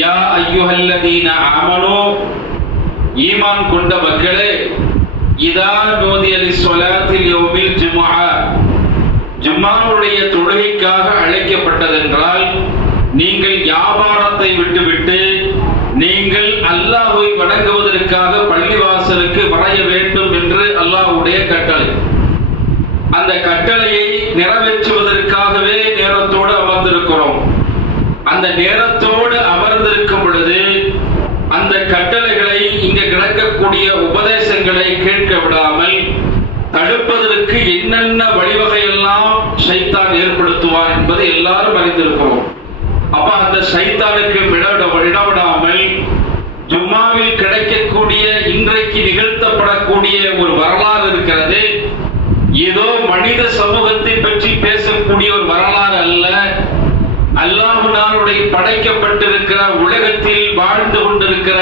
யா அய்யுஹல்லதீன ஆமனூ, ஈமான் கொண்ட மக்களே, இதா நூதிய லிஸ்ஸலாத்தில் யௌமில் ஜும்ஆ, ஜும்ஆவுடைய தொழுகைக்காக அழைக்கப்பட்டதென்றால் நீங்கள் வியாபாரத்தை விட்டுவிட்டு நீங்கள் அல்லாஹ்வை வணங்குவதற்காக பள்ளிவாசலுக்கு வரைய வேண்டும் என்று அல்லாஹ்வுடைய கட்டளை. அந்த கட்டளையை நிறைவேற்றுவதற்காகவே நேரத்தோடு அமர்ந்திருக்கிறோம். அந்த நேரத்தோடு அமர்ந்திருக்கும் பொழுது அந்த கட்டளைகளை, இங்கு கிடக்கக்கூடிய உபதேசங்களை கேட்க விடாமல் தடுப்பதற்கு என்னென்ன வழிவகையெல்லாம் ஷைத்தான் ஏற்படுத்துவான் என்பதை எல்லாரும் அறிந்திருக்கிறோம். அப்ப அந்த ஷைத்தானுக்கு விடவிடாமல் ஜும்மாவில் கிடைக்கக்கூடிய, இன்றைக்கு நிகழ்த்தப்படக்கூடிய ஒரு வரலாறு இருக்கிறது. ஏதோ மனித சமூகத்தை பற்றி பேசக்கூடிய ஒரு வரலாறு அல்ல. அல்லாஹ்வினாலுடைய படைக்கப்பட்டிருக்கிற உலகத்தில் வாழ்ந்து கொண்டிருக்கிற,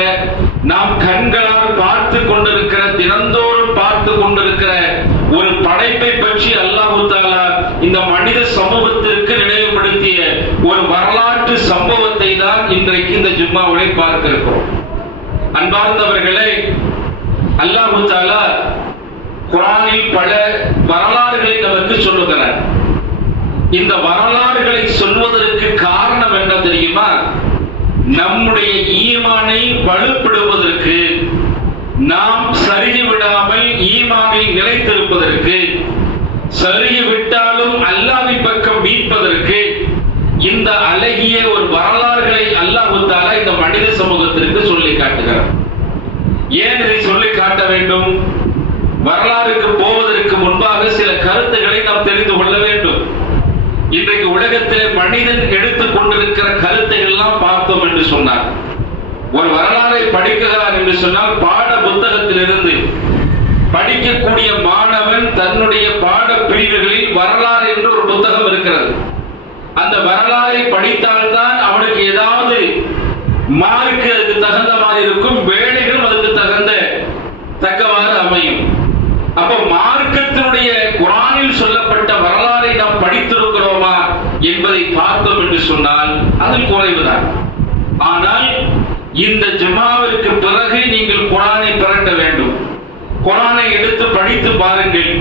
நாம் கண்களால் பார்த்து கொண்டிருக்கிற, தினந்தோறும் பார்த்து கொண்டிருக்கிற ஒரு படைப்பை பற்றி அல்லாஹ் தஆலா இந்த மனித சமூகத்திற்கு நினைவுபடுத்திய ஒரு வரலாற்று சம்பவத்தை தான் இன்றைக்கு இந்த ஜும்மாவை பார்க்க இருக்கிறோம். அன்பார்ந்தவர்களே, அல்லாஹ் தஆலா குர்ஆனில் பல வரலாறுகளை நமக்கு சொல்லுகிறார். இந்த வரலாறுகளை சொல்வதற்கு காரணம் என்ன தெரியுமா? நம்முடைய ஈமானை வலுப்படுவதற்கு, நாம் சருகி விடாமல் ஈமானில் நிலைத்திருப்பதற்கு, சருகி விட்டாலும் அல்லாஹ்வின் பக்கம் மீட்பதற்கு இந்த அழகிய ஒரு வரலாறுகளை அல்லாஹ் தஆலா இந்த மனித சமூகத்திற்கு சொல்லி காட்டுகிறார். ஏன் இதை சொல்லி காட்ட வேண்டும்? வரலாறுக்கு போவதற்கு முன்பாக சில கருத்துக்களை நாம் தெரிந்து கொள்ள வேண்டும். இன்றைக்கு உலகத்திலே மனிதன் எடுத்துக் கொண்டிருக்கிற கருத்துக்கள் எல்லாம் பார்த்தோம் என்று சொன்னார். ஒரு வரலாறை படிக்கிறார் என்று சொன்னால் பாட புத்தகத்திலிருந்து படிக்கக்கூடிய மாணவன் தன்னுடைய பாட பிரிவுகளில் வரலாறு என்று ஒரு புத்தகம் இருக்கிறது. அந்த வரலாறை படித்தால்தான் அவனுக்கு ஏதாவது மார்க்கு அதுக்கு தகுந்த மாதிரி இருக்கும், வேலைகளும் அதுக்கு தக்கவாறு அமையும். அப்ப மார்க்கத்தினுடைய குர்ஆனில் சொல்லப்பட்ட வரலாறை நாம் படித்திருக்கிறோமா என்பதை பார்த்தோம் என்று சொன்னால் அதில் குறைவுதான். ஆனால் இந்த ஜும்ஆவிற்கு பிறகு நீங்கள் குர்ஆனை புரட்ட வேண்டும். குர்ஆனை எடுத்து படித்து பாருங்கள்,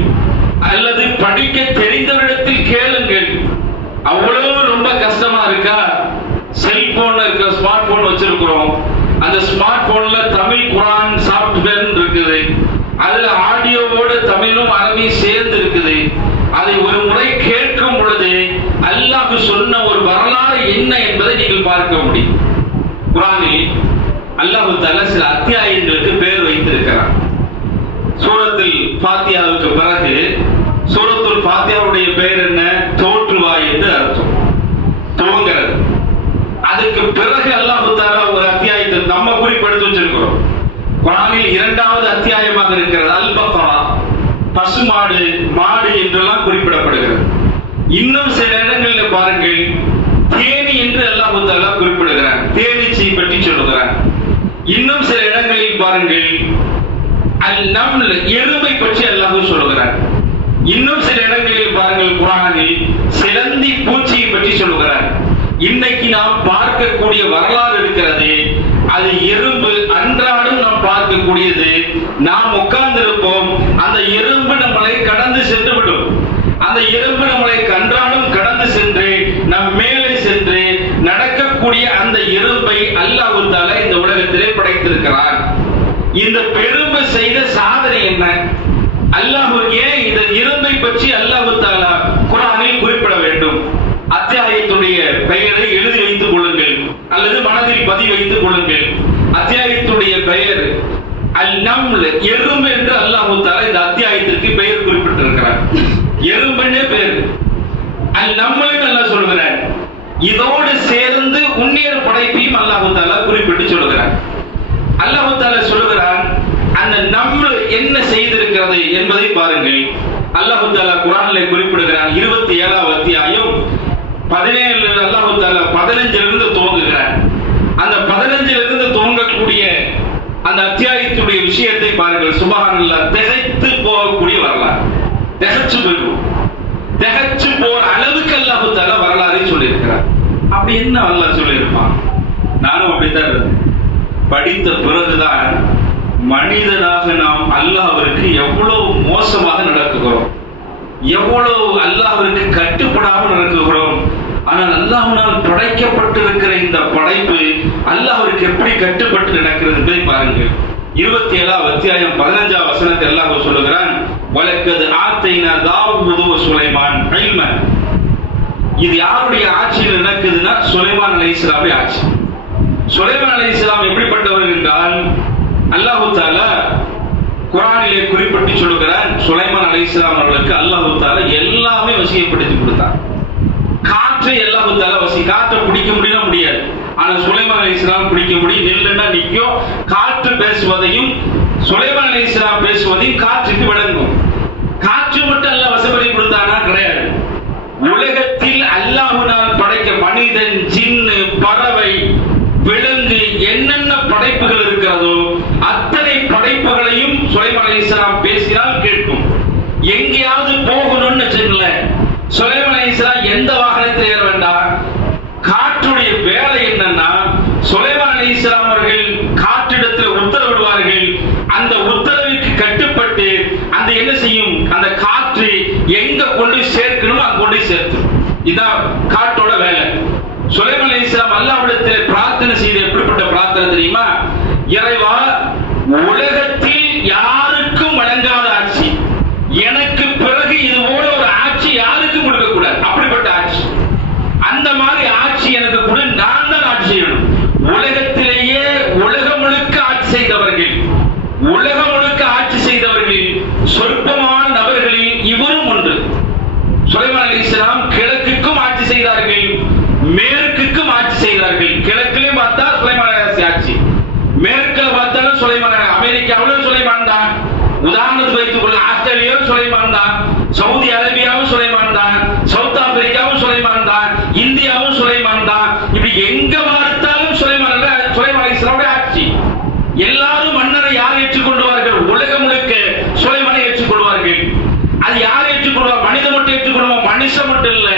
அல்லது படிக்க தெரிந்தவரிடத்தில் கேளுங்கள். அவ்வளவு ரொம்ப கஷ்டமா இருக்கா? செல்போன்ல இருக்க ஸ்மார்ட் போன் வச்சிருக்கிறோம். அந்த ஸ்மார்ட் போன்ல தமிழ் குர்ஆன் சாஃப்ட்வேர் இருக்குது. அதுல ஆடியோவோடு தமிழும் அரபியும் சேர்ந்து இருக்குது. அதை ஒரு முறை கேட்கும் பொழுது அல்லாஹ் சொன்ன ஒரு வரலாறு என்ன என்பதை நீங்கள் பார்க்க முடியும். குர்ஆனில் அல்லாஹ் தஆலா சில அத்தியாயங்களுக்கு பெயர் வைத்திருக்கிறார். சூரத்துல் ஃபாத்திஹாவுக்கு பிறகு சூரத்துல் ஃபாத்திஹாவுடைய பெயர் என்ன? தோற்றுவாய் என்று அர்த்தம், துவங்கிறது. அதுக்கு பிறகு அல்லாஹ் தஆலா ஒரு அத்தியாயத்தை நம்ம குறிப்பெடுத்து வச்சிருக்கிறோம். குர்ஆனில் இரண்டாவது அத்தியாயமாக இருக்கிறது அல் பக்ரா, பசுமாடு, மாடு என்றெல்லாம் குறிப்பிடப்படுகிறது. இன்னும் சில இடங்களில் பாருங்கள், தேனி என்று அல்லாஹ் தஆலா குறிப்பிடுகிறார், தேனீச்சை பற்றி சொல்லுகிறார். இன்னும் சில இடங்களில் பாருங்கள், அல் நம்ல், எறும்பை பற்றி அல்லாஹ் சொல்லுகிறார். இன்னும் சில இடங்களில் பாருங்கள், குர்ஆனில் சிலந்தி பூச்சியை பற்றி சொல்லுகிறார். இன்னைக்கு நாம் பார்க்கக்கூடிய வரலாறு இருக்கிறது, அது எறும்பு, அன்றாடம் நாம் பார்க்கக்கூடியது. நாம் உட்கார்ந்து இருப்போம், அந்த எறும்பு நம்மளை கடந்து சென்று விடும். அந்த எறும்பு நம்மளை அன்றாடம் கடந்து சென்று நம் மேலே சென்று நடக்கக்கூடிய அந்த எறும்பை அல்லாஹ் தஆலா இந்த உலகத்திலே படைத்திருக்கிறார். இந்த பெரும்பு செய்த சாதனை என்ன? அல்லாஹ் ஏன் இந்த எறும்பை பற்றி அல்லாஹ் தஆலா குர்ஆனில் குறிப்பிட வேண்டும்? அத்தியாயத்துடைய பெயரை எழுதி வைத்துக் கொள்ளுங்கள், அல்லது மனதில் பதிவு வைத்துக் கொள்ளுங்கள். அத்தியாயத்துடைய பெயர் அல் நம்ல், எறும்பு என்று அல்லாஹ் தஆலா இந்த அத்தியாயத்திற்கு பெயர் குறிப்பிட்டிருக்கிறார். எறும்புன்னே பெயர். அல் நம்ல் அல்லாஹ் சொல்கிறார். இதோடு சேர்ந்து உன்னியர் படைப்பையும் அல்லாஹ் தஆலா குறிப்பிட்டு சொல்கிறார். அல்லாஹ் தஆலா சொல்கிறான், அந்த நம்ல் என்ன செய்திருக்கிறது என்பதை பாருங்கள். அல்லாஹ் தஆலா குர்ஆனிலே குறிப்பிடுகிறான். 27வது அத்தியாயம் 17 அல்லாஹ் தஆலா 15 துவங்குகிறார். அந்த 15 துவங்கக்கூடிய அந்த அத்தியாயத்துடைய விஷயத்தை பாருங்கள். சுப்ஹானல்லாஹ், திகைத்து போகக்கூடிய வரலாறு. திகைச்சு போற அளவுக்கு அல்லாஹ் தஆலா வரலாறை சொல்லியிருக்கிறார். அப்படி என்ன அல்லாஹ் சொல்லியிருப்பான்? நானும் அப்படி அப்படித்தான் இருக்கு. படித்த பிறகுதான் மனிதனாக நாம் அல்லாஹ்விற்கு எவ்வளவு மோசமாக நடக்குகிறோம், எவ்வளவு அல்லாஹ்விற்கு கட்டுப்படாமல் நடக்குகிறோம். ஆனால் அல்லாஹ்வினால் படைக்கப்பட்டிருக்கிற இந்த படைப்பு அல்லாஹ்விற்கு எப்படி கட்டுப்பட்டு நடக்கிறது என்பதை பாருங்கள். 27 அத்தியாயம் 15 வசனத்தில் அல்லாஹ் சொல்லுகிறான், வலக்கது ஆத்தைனா தாவூது வ சுலைமான் இல்மன். இது யாருடைய ஆட்சியில் நடக்குதுன்னா சுலைமான் அலைஹிஸ்ஸலாமுடைய ஆட்சி. சுலைமான் அலைஹிஸ்ஸலாம் எப்படிப்பட்டவர்கள் என்றால் அல்லாஹ் தஆலா குர்ஆனிலே குறிப்பிட்டு சொல்லுகிறான், சுலைமான் அலைஹிஸ்ஸலாம் அவர்களுக்கு அல்லாஹ் தஆலா எல்லாமே வசியப்படுத்தி கொடுத்தார். காற்றை அல்லாஹ் தஆலா காற்றை பிடிக்க முடியாது. ஆனா சுலைமான் அலைஹிஸ்ஸலாம் பிடிக்க முடியும். நில்லுன்னா நிற்கும். காற்று பேசுவதையும் சுலைமான் அலைஹிஸ்ஸலாம் பேசுவதையும் காற்றுக்கு விளங்கும். காற்று மட்டும் அல்லாஹ் வசப்படுத்தி கொடுத்தானா? கிடையாது. உலகத்தில் அல்லாஹ்வினால் படைக்க மனிதன், ஜின்னு, பறவை, விலங்கு, என்னென்ன படைப்புகள் இருக்கிறதோ அத்தனை படைப்புகளையும் சுலைமான் அலைஹிஸ்ஸலாம் பேசினால் கேட்கும். எங்கேயாவது போகணும்னு வச்சுக்கல, சுலைமான் அலைஹிஸ்ஸலாம் எந்த வாகனத்தில் ஏற வேண்டாம். காற்றுடைய வேலை என்னன்னா, சுலைமான் அலைஹிஸ்ஸலாம் அவர்கள் காற்றிடத்தில் உத்தரவிடுவார்கள். அந்த உத்தரவிற்கு கட்டுப்பட்டு அந்த என்ன செய்யும், அந்த காற்று எங்க கொண்டு சேர்க்கணும் அங்க கொண்டு சேர்த்து. இதான் காற்றோட வேலை. சுலைமான் அலைஹிஸ்ஸலாம் அல்லாஹ்விடத்தில் பிரார்த்தனை செய்து எப்படிப்பட்ட பிரார்த்தனை தெரியுமா? இறைவா, உலகத்தில் யாருக்கும் வழங்காத ஆட்சி, எனக்கு பிறகு இது போல ஒரு ஆட்சி யாருக்கும் கொடுக்க கூடாது. அப்படிப்பட்ட ஆட்சி, அந்த மாதிரி ஆட்சி எனக்கு கூட, நான் தான் ஆட்சி செய்யணும். உலகத்திலேயே உலகம் முழுக்க ஆட்சி செய்தவர்கள், உலகம் முழுக்க ஆட்சி செய்தவர்கள் சொற்பமான நபர்களில் இவரும் ஒன்று. சுலைமான் அலைஹிஸ்ஸலாம் கிழக்குக்கும் ஆட்சி செய்தார்கள், மேற்குக்கும் ஆட்சி செய்தார்கள். கிழக்கிலையும் பார்த்தா சுலைமான் ஆட்சி, மேற்கில் பார்த்தாலும் சுலைமான். அமெரிக்காவிலும் சுலைமான் தான். உதாரணத்துக்கு வைத்துக் கொள்ள, ஆஸ்திரேலியாவும் சுலைமான் தான், சவுதி அரேபியாவும் சுலைமான் தான், சவுத் ஆப்பிரிக்காவும் சுலைமான் தான், இந்தியாவும் சுலைமான் தான். இப்படி எங்க பார்த்தாலும் சுலைமான் அலைஹிஸ்ஸலாமுடைய ஆட்சி. எல்லாரும் மன்னரை யார் ஏற்றுக்கொள்வார்கள்? உலகம் முழுக்க சுலைமானை ஏற்றுக்கொள்வார்கள். அது யார் ஏற்றுக்கொள்வார்? மனிதன் மட்டும் ஏற்றுக்கொள்வார்? மனுஷன் மட்டும் இல்ல,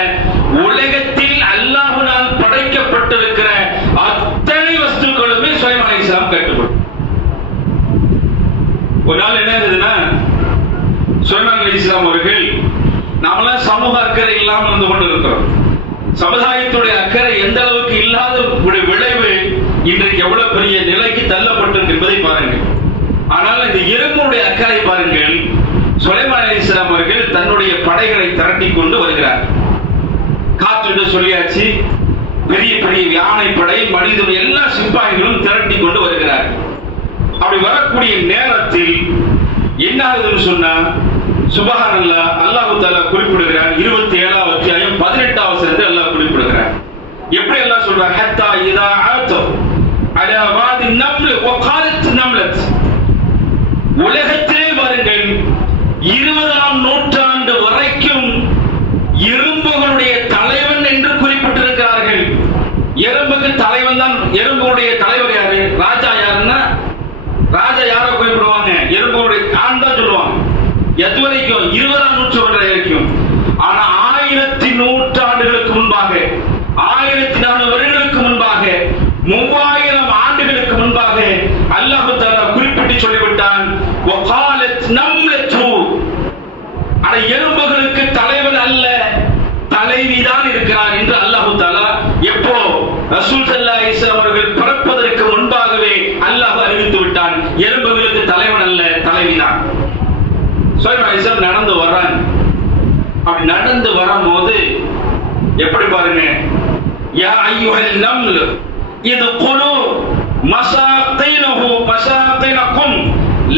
உலகத்தில் அல்லாஹ்வினால் படைக்கப்பட்டிருக்கிற அத்தனை வஸ்துக்களுமே சுலைமான் அலைஹிஸ்ஸலாம் கட்டுப்படும். ஒரு நாள் என்ன ஆகுதுன்னா, சுலைமான் அலைஹிஸ்ஸலாம் அவர்கள், நாமெல்லாம் சமூக அக்கறை இல்லாமல் வந்து கொண்டு இருக்கிறோம். சமுதாயத்துடைய அக்கறை எந்த அளவுக்கு இல்லாத விளைவு இன்றைக்கு எவ்வளவு பெரிய நிலைக்கு தள்ளப்பட்டிருக்கு என்பதை பாருங்கள். ஆனால் இந்த இரும்புடைய அக்கறை பாருங்கள். சுலைமான் அலைஹிஸ்ஸலாம் அவர்கள் தன்னுடைய படைகளை திரட்டி கொண்டு வருகிறார். காற்று சொல்லியாச்சு, பெரிய பெரிய யானை படை, மனிதன், எல்லா சிப்பாய்களும் திரட்டி கொண்டு வருகிறார். அப்படி வரக்கூடிய நேரத்தில் என்ன ஆகுதுன்னு சொன்னா, சுப்ஹானல்லாஹ், அல்லாஹ் தஆலா குறிப்பிடுகிறார். 27 அத்தியாயம் 18 வசனத்தில் அல்லாஹ் குறிப்பிடுகிறார். எப்படி அல்லாஹ் சொல்றார்? ஹத்தா இதா ஆது அலா வாதி நம்ல் வகாலத் நம்லத். உலகத்திலே பாருங்கள், 20ஆம் நூற்றாண்டு வரைக்கும் எறும்புகளுடைய தலைவன் என்று குறிப்பிட்டிருக்கிறார்கள். எறும்புக்கு தலைவன் தான். எறும்புடைய தலைவர் யாரு? ராஜா. யாருன்னா ராஜா யாரை குறிப்பிடுவாங்க? எறும்புடைய ஆண் தான் சொல்லுவாங்க. எது வரைக்கும்? 20ஆம் நூற்றாண்டு வரைக்கும். ஆனா 1000 நூற்றாண்டுகளுக்கு முன்பாக, 1400 வருடங்களுக்கு முன்பாக, 3000 ஆண்டுகளுக்கு முன்பாக அல்லாஹ் தஆலா குறிப்பிட்டு சொல்லிவிட்டான், வகாலத் நம்லத்து. ஆனா எறும்புகளுக்கு தலைவன் அல்ல, தலைவிதான் இருக்கிறார் என்று அல்லாஹ் தஆலா எப்போ ரசூல் ஸல்லல்லாஹு அலைஹி வஸல்லம் அவர்கள் பிறப்பதற்கு முன்பாகவே அல்லாஹ் அறிவித்து விட்டான், எறும்புகளுக்கு தலைவன் அல்ல, தலைவிதான். சுலைமான் அலைஹிஸ்ஸலாம் நடந்து வர்றாங்க. அப்படி நடந்து வரும்போது எப்படி பாருங்க, யா அய்யுஹல் நம்ல் இத்குலு மசாகினஹு மசாகினகும்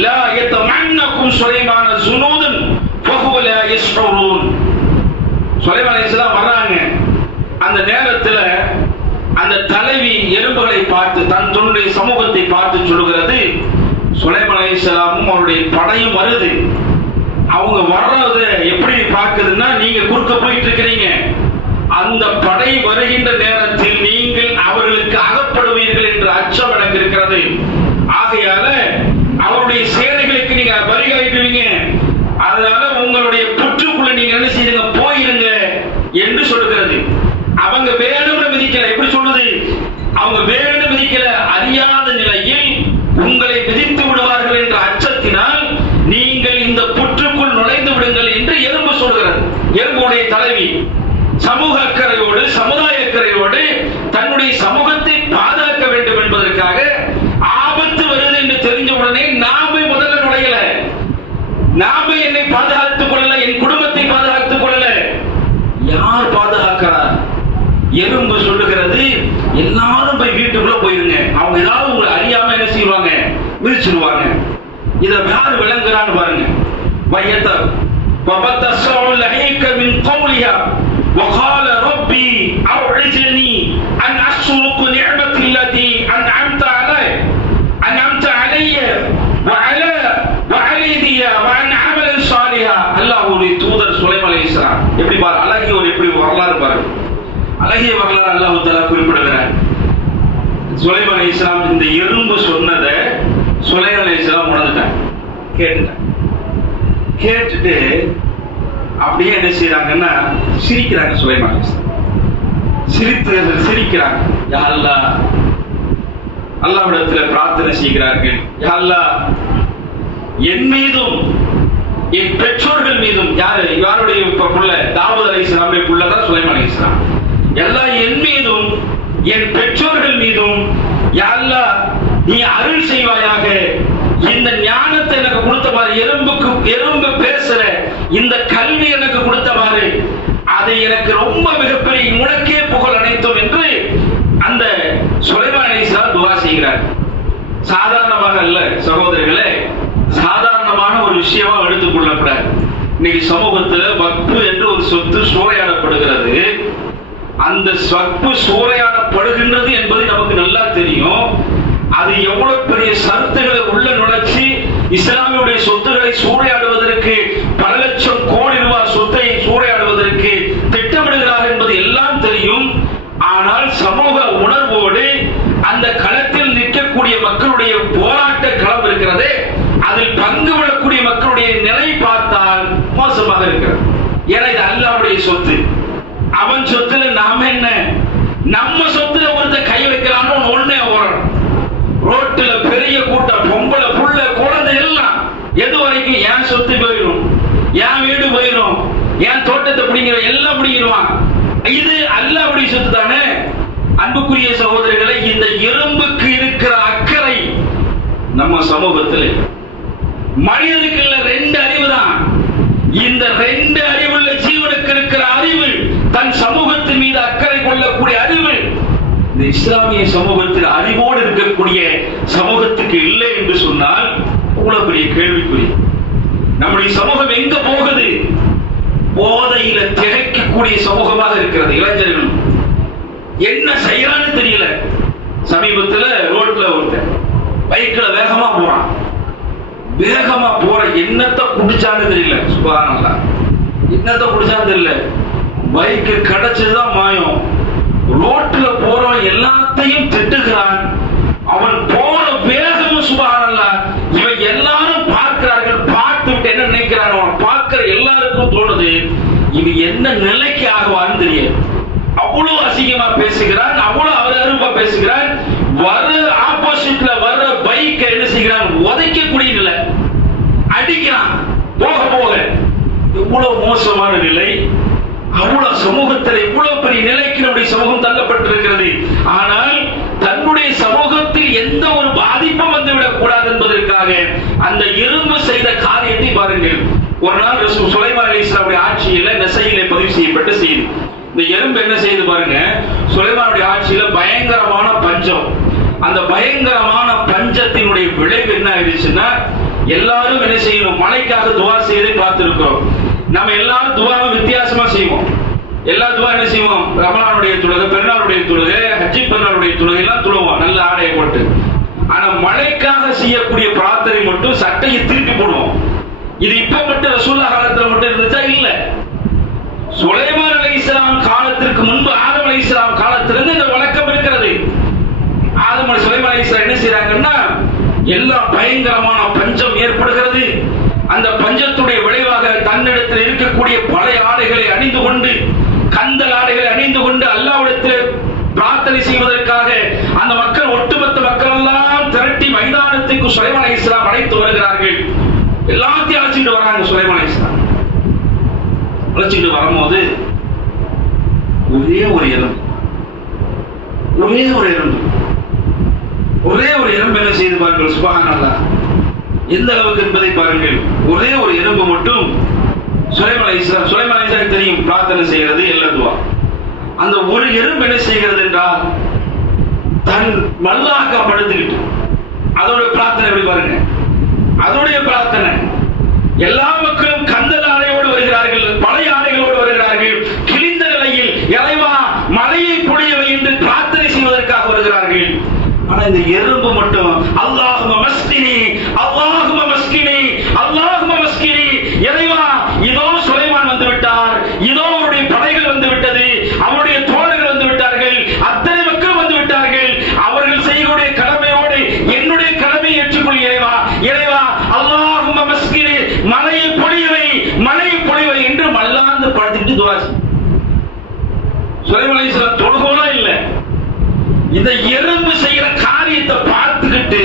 லா யதமன்னகும் சுலைமான ஜுனூதன் ஃபஹுவ லா யஷ்உரூன். சுலைமான் அலைஹிஸ்ஸலாம் வர்றாங்க. அந்த நேரத்தில் அந்த தலைவி எறும்புகளை பார்த்து, தன்னுடைய சமூகத்தை பார்த்து சொல்லுகிறது, சுலைமான் அலைஹிஸ்ஸலாமும் அவருடைய படையும் வருது. அவங்க வர்றது எப்படி பார்க்குதுன்னா, நீங்க குறுக்க போயிட்டு இருக்கிறீங்க, அந்த படை வருகின்ற நேரத்தில் நீங்கள் அவர்களுக்கு அகப்படுவீர்கள் என்ற அச்சம் எனக்கு இருக்கிறது. ஆகையால அவருடைய சேனைகளுக்கு நீங்க வரிகாயிடுவீங்க, அதனால உங்களுடைய புற்றுக்குள்ள நீங்க என்ன செய்யுங்க, போயிருங்க என்று சொல்லுகிறது. அவங்க வேணும்னு விதிக்கல. எப்படி சொல்லுது? அவங்க வேணும்னு விதிக்கல, அலைஹிஸ்ஸலாமுடைய தலைவி சமூக அக்கறையோடு சமுதாய அக்கறையோடு தன்னுடைய சமூகத்தை பாதுகாக்க வேண்டும் என்பதற்காக ஆபத்து வருது என்று தெரிஞ்ச உடனே நாம முதல்ல நுழையல, நாம என்னை பாதுகாத்துக் கொள்ளல, என் குடும்பத்தை பாதுகாத்துக் கொள்ளல. யார் பாதுகாக்கிறார்? எறும்பு சொல்லுகிறது, எல்லாரும் போய் வீட்டுக்குள்ள போயிருங்க, அவங்க ஏதாவது உங்களை அறியாம என்ன செய்வாங்க, விரிச்சிடுவாங்க. இத யார் விளங்குறான்னு பாருங்க. வயத وَبَتَّسَعُ لَهِيكَ مِنْ قَوْلِهَا وَقَالَ رَبِّي أَوْعِزْنِي أَنْ أَشْكُرَ نِعْمَتِي الَّتِي أَنْعَمْتَ عَلَيَّ وَعَلَى وَعَلِيَّ وَأَنْ أَعْمَلَ صَالِحًا. அல்லாஹ்வுடைய தூதர் சுலைமான் அலைஹிஸ்ஸலாம் எப்படி பாரு, அழகிய ஒரு எப்படி வரலாறு பாரு, அழகிய வரலாறு அல்லாஹ் தஆலா குறிப்பிடுகிறார். சுலைமான் அலைஹிஸ்ஸலாம் இந்த எறும்பு சொன்னதை சுலைமான் அலைஹிஸ்ஸலாம் உணர்ந்துட்டாங்க, கேட்டுட்டாங்க. கேட்டுட்டு அப்படியே என்ன செய்யறாங்கன்னா சிரிக்கிறாங்க. சுலைமான் அலைஹிஸ்ஸலாம் சிரிக்கிறாங்க. யா அல்லாஹ், அல்லாஹ்விடத்தில் பிரார்த்தனை செய்கிறார்கள். யா அல்லாஹ், என் மீதும் என் பெற்றோர்கள் மீதும், யாருடைய புள்ள, தாவூத் அலைஹிஸ்ஸலாமுடைய புள்ள தான் சுலைமான் அலைஹிஸ்ஸலாம். எல்லாம் என் மீதும் என் பெற்றோர்கள் மீதும் யா அல்லாஹ் நீ அருள் செய்வாயாக. இந்த ஞானத்தை எனக்கு கொடுத்தவாறு, எறும்பு பேசுற இந்த கல்வி எனக்கு கொடுத்தவாறு, அதை எனக்கு ரொம்ப மிகப்பெரிய உனக்கே புகழ் அனைத்தும் என்று அந்த சுலைமான் அலைஹிஸ்ஸலாம் துஆ செய்கிறார். சாதாரணமாக அல்ல சகோதரர்களே, சாதாரணமான ஒரு விஷயமா எடுத்துக் கொள்ளக்கூடாது. இன்னைக்கு சமூகத்துல வக்ஃபு என்று ஒரு சொத்து சூறையாடப்படுகிறது. அந்த வக்ஃபு சூறையாடப்படுகின்றது என்பது நமக்கு நல்லா தெரியும். அது எவ்வளவு பெரிய சரத்துகளை உள்ள நுழைச்சி இஸ்லாமியுடைய சொத்துக்களை சூறையாடுவதற்கு, பல லட்சம் கோடி ரூபாய் சொத்தை சூறையாடுவதற்கு திட்டமிடுகிறார் என்பது எல்லாம் தெரியும். ஆனால் சமூக உணர்வோடு அந்த களத்தில் நிற்கக்கூடிய மக்களுடைய போராட்ட களம் இருக்கிறது, அதில் பங்கு கொள்ளக்கூடிய மக்களுடைய நிலை பார்த்தால் மோசமாக இருக்கிறது. ஏன்னா இது அல்லாஹ்வுடைய சொத்து. அவன் சொத்துல நாம என்ன, நம்ம சொத்துல ஒருத்த கை வைக்கலாம்னு ஒண்ணே ஓரணும். ரோட்டுல பெரிய கூட்டம், பொம்பளை புள்ள குழந்தை எல்லாம் எது வரைக்கும் என் சொத்து போயிடும், என் வீடு போயிடும், என் தோட்டத்தை பிடிங்கிற எல்லாம் பிடிங்கிடுவான். இது அல்லாஹ்வுடைய சொத்து தானே. அன்புக்குரிய சகோதரர்களை, இந்த எறும்புக்கு இருக்கிற அக்கறை நம்ம சமூகத்தில் மனிதனுக்கு இல்ல, 2 அறிவு தான். இந்த 2 அறிவுள்ள ஜீவனுக்கு இருக்கிற அறிவு, தன் சமூகத்தின் மீது அக்கறை கொள்ளக்கூடிய அறிவு, இந்த இஸ்லாமிய சமூகத்தில் அறிவோடு இருக்கக்கூடிய சமூகத்துக்கு இல்லை என்று சொன்னால் அவ்வளவு பெரிய கேள்விக்குறி. நம்முடைய சமூகம் எங்க போகுது? போதையில திகைக்கக்கூடிய சமூகமாக இருக்கிறது. இளைஞர்கள் என்ன செய்யறான்னு தெரியல. சமீபத்தில் ரோட்ல ஒருத்தர் பைக்ல வேகமா போறான். வேகமா போற என்னத்தை குடிச்சான்னு தெரியல. சுபஹானல்லாஹ், என்னத்தை குடிச்சான்னு தெரியல. பைக்கு கிடைச்சதுதான் மாயம். ரோட்ல போறவன் எல்லாத்தையும் திட்டுகிறான். அவன் போற வேகமும் சுபஹானல்லாஹ், இவன் எல்லாரும் பார்க்கிறார்கள். பார்த்துட்டு என்ன நினைக்கிறான், அவன் பார்க்கிற எல்லாருக்கும் தோணுது இவன் என்ன நிலைக்கு ஆகுவான்னு தெரியாது. அவ்வளவு அசிங்கமா பேசுகிறான், அவ்வளவு அவரம்பா பேசுகிறான். வர ஆப்போசிட்ல வர்ற பைக்கை என்ன செய்கிறான், உதைக்கக்கூடிய நிலை, அடிக்கிறான். போக போக எவ்வளவு மோசமான நிலை. அவ்வளவு சமூகத்தில் இவ்வளவு பெரிய நிலைக்கு நம்முடைய சமூகம் தள்ளப்பட்டிருக்கிறது. ஆனால் தன்னுடைய சமூகத்தில் எந்த ஒரு பாதிப்பும் வந்துவிடக் கூடாது என்பதற்காக அந்த எறும்பு செய்த காரியத்தை பாருங்கள். ஒரு நாள் சுலைமான் அலைஹிஸ்ஸலாமுடைய ஆட்சியில நசையிலே பதிவு செய்யப்பட்ட செய்தி. இந்த எறும்பு என்ன செய்து பாருங்க, சுலைமானுடைய ஆட்சியில பயங்கரமான பஞ்சம். அந்த பயங்கரமான பஞ்சத்தினுடைய விளைவு என்ன ஆயிடுச்சுன்னா, எல்லாரும் என்ன செய்யணும், மழைக்காக துவா செய்வதை பார்த்திருக்கிறோம். நம்ம எல்லாரும் துவாவை வித்தியாசமா செய்வோம். எல்லா துவா என்ன செய்வோம், ரமலானுடைய தொழுகை, பெருநாளுடைய தொழுகை, ஹஜ்ஜி பெருநாளுடைய தொழுகை எல்லாம் தொழுவோம் நல்ல ஆடையை போட்டு. ஆனா மழைக்காக செய்யக்கூடிய பிரார்த்தனை மட்டும் சட்டையை திருப்பி போடுவோம். இது இப்ப மட்டும் ரசூலுல்லாஹ் காலத்துல மட்டும் இருந்துச்சா? இல்ல. சுலைமான் அலைஹிஸ்ஸலாம் காலத்திற்கு முன்பு ஆதம் அலைஹிஸ்ஸலாம் காலத்திலிருந்து இந்த வழக்கம் இருக்கிறது. சுலைமான் அலைஹிஸ்ஸலாம் என்ன செய்றாங்கன்னா, எல்லாம் பயங்கரமான பஞ்சம் ஏற்படுகிறது. அந்த பஞ்சத்துடைய விளைவாக தன்னிடத்தில் இருக்கக்கூடிய பழைய ஆடைகளை அணிந்து கொண்டு, கந்தல் ஆடைகளை அணிந்து கொண்டு அல்லாஹ்விடத்தில் பிரார்த்தனை செய்வதற்காக அந்த மக்கள், ஒட்டுமொத்த மக்கள் எல்லாம் திரட்டி மைதானத்துக்கு சுலைமான் அலைஹிஸ்ஸலாம் அழைத்து வருகிறார்கள். எல்லாத்தையும் அழைச்சிட்டு வராங்க சுலைமான் அலைஹிஸ்ஸலாம். அழைச்சிட்டு வரும்போது ஒரே ஒரு எறும்பு என்ன செய்து பாருங்கள். சுப்ஹானல்லாஹ், எந்த அளவுக்கு என்பதை பாருங்கள். ஒரே ஒரு எறும்பு மட்டும் சுலைமான் அலைஹிஸ்ஸலாம் தெரியும் பிரார்த்தனை செய்கிறது எல்லாம் துவா. அந்த ஒரு எறும்பு என்ன செய்கிறது என்றால் தன் மல்லாக்க படுத்துக்கிட்டு அதோட பிரார்த்தனை எப்படி பாருங்க. அதோடைய பிரார்த்தனை எல்லா மக்களும் கந்தல் ஆடையோடு வருகிறார்கள், பழைய ஆடைகளோடு வருகிறார்கள். கிழிந்த நிலையில் இறைவா மழையை பொழியவை என்று பிரார்த்தனை செய்வதற்காக வருகிறார்கள். ஆனா இந்த எறும்பு மட்டும் அல்லாஹும்ம மஸ்கினி அல்லாஹும்ம மஸ்கினி அல்லாஹும்ம மஸ்கினி, இறைவா இதோ சுலைமான் வந்து விட்டார், இதோ அவருடைய படைகள் வந்து விட்டது, அவருடைய தோழர்கள் வந்து விட்டார்கள், அத்தனை மக்கள் வந்து விட்டார்கள், அவர்கள் செய்யக்கூடிய கடமையோடு என்னுடைய கடமையை ஏற்றுக்கொள் இறைவா, இறைவா அல்லாஹும்ம மஸ்கினி, மழையை பொழியவை என்று மல்லாந்து படுத்துட்டு துஆ. சுலைமான் அலைஹிஸ்ஸலாம் தொழுகோனா இல்ல, இந்த எறும்பு செய்யற காரியத்தை பார்த்துக்கிட்டு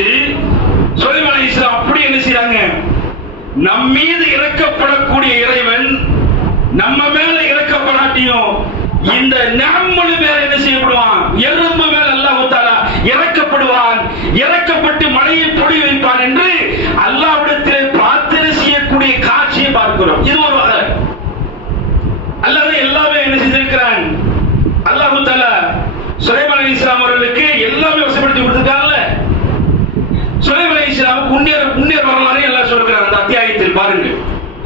சுலைமான் அலைஹிஸ்ஸலாம் அப்படி என்ன செய்றாங்க, நம் மீது இறக்கப்படக்கூடிய இறைவன் நம்ம மேல இறக்கப்படாட்டியும் இந்த நம்மளு மேல என்ன செய்யப்படுவான், எறும்பு மேல அல்லாஹ் தஆலா இறக்கப்படுவான், இறக்கப்பட்டு மழையை பொழி வைப்பான் என்று அல்லாஹ்விடத்திலே பிரார்த்தனை செய்யக்கூடிய காட்சியை பார்க்கிறோம். இது ஒரு வகை. அல்லாஹ் எல்லாமே என்ன செய்திருக்கிறான். அல்லாஹ் தஆலா சுலைமான் அலைஹிஸ்ஸலாம் அவர்களுக்கு எல்லாமே வசப்படுத்தி கொடுத்திருக்காங்கல்ல. சுலைமான் அலைஹிஸ்ஸலாம் முன்னேற வரலாறு எல்லாம் சொல்கிறார் அந்த அத்தியாயத்தில் பாருங்கள்.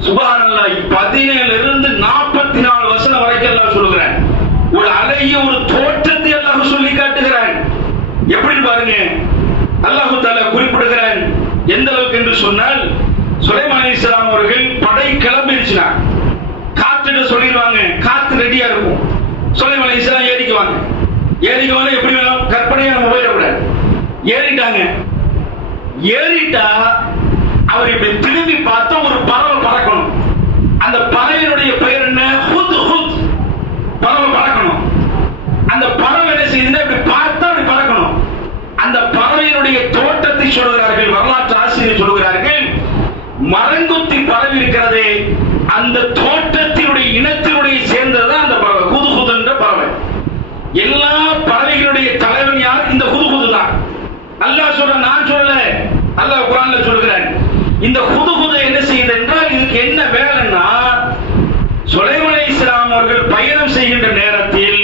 சுப்ஹானல்லாஹ், 17 இருந்து 44 வசனம் வரைக்கும் எல்லாம் சொல்கிறான். ஒரு அழகிய ஒரு தோற்றத்தை அல்லாஹ் சொல்லி காட்டுகிறான். எப்படி பாருங்க, அல்லாஹ் தஆலா குறிப்பிடுகிறான். எந்த அளவுக்கு என்று சொன்னால், சுலைமான் அலைஹிஸ்ஸலாம் அவர்கள் படை கிளம்பிடுச்சுனா காத்துட்டு சொல்லிடுவாங்க, காத்து ரெடியா இருக்கும். சுலைமான் அலைஹிஸ்ஸலாம் ஏறிக்குவாங்க. எப்படி வேணும் கற்பனையா நம்ம போயிடக்கூடாது. ஏறிட்டா அவர் இப்படி திரும்பி பார்த்தா ஒரு பறவை பறக்கணும். அந்த பறவையினுடைய பெயர் என்ன, ஹுத் ஹுத், பறவை பறக்கணும். அந்த பறவை என்ன செய்யுதுன்னா இப்படி பார்த்தா அப்படி பறக்கணும். அந்த பறவையினுடைய தோட்டத்தை சொல்கிறார்கள், வரலாற்று ஆசிரியர் சொல்கிறார்கள், மரங்குத்தி பறவை இருக்கிறதே அந்த தோட்டத்தினுடைய இனத்தினுடைய சேர்ந்ததுதான் அந்த பறவை, ஹுதுஹுது என்ற பறவை. எல்லா பறவைகளுடைய தலைவன் யார், இந்த ஹுதுஹுது தான். அல்லாஹ் சொல்ற, நான் சொல்லல, அல்லாஹ் குர்ஆன்ல சொல்கிறான். இந்த ஹுதுஹுது என்ன செய்யுது என்றால், இதுக்கு என்ன வேலைன்னா, சுலைமான் அலைஹிஸ்ஸலாம் அவர்கள் பயணம் செய்கின்ற நேரத்தில்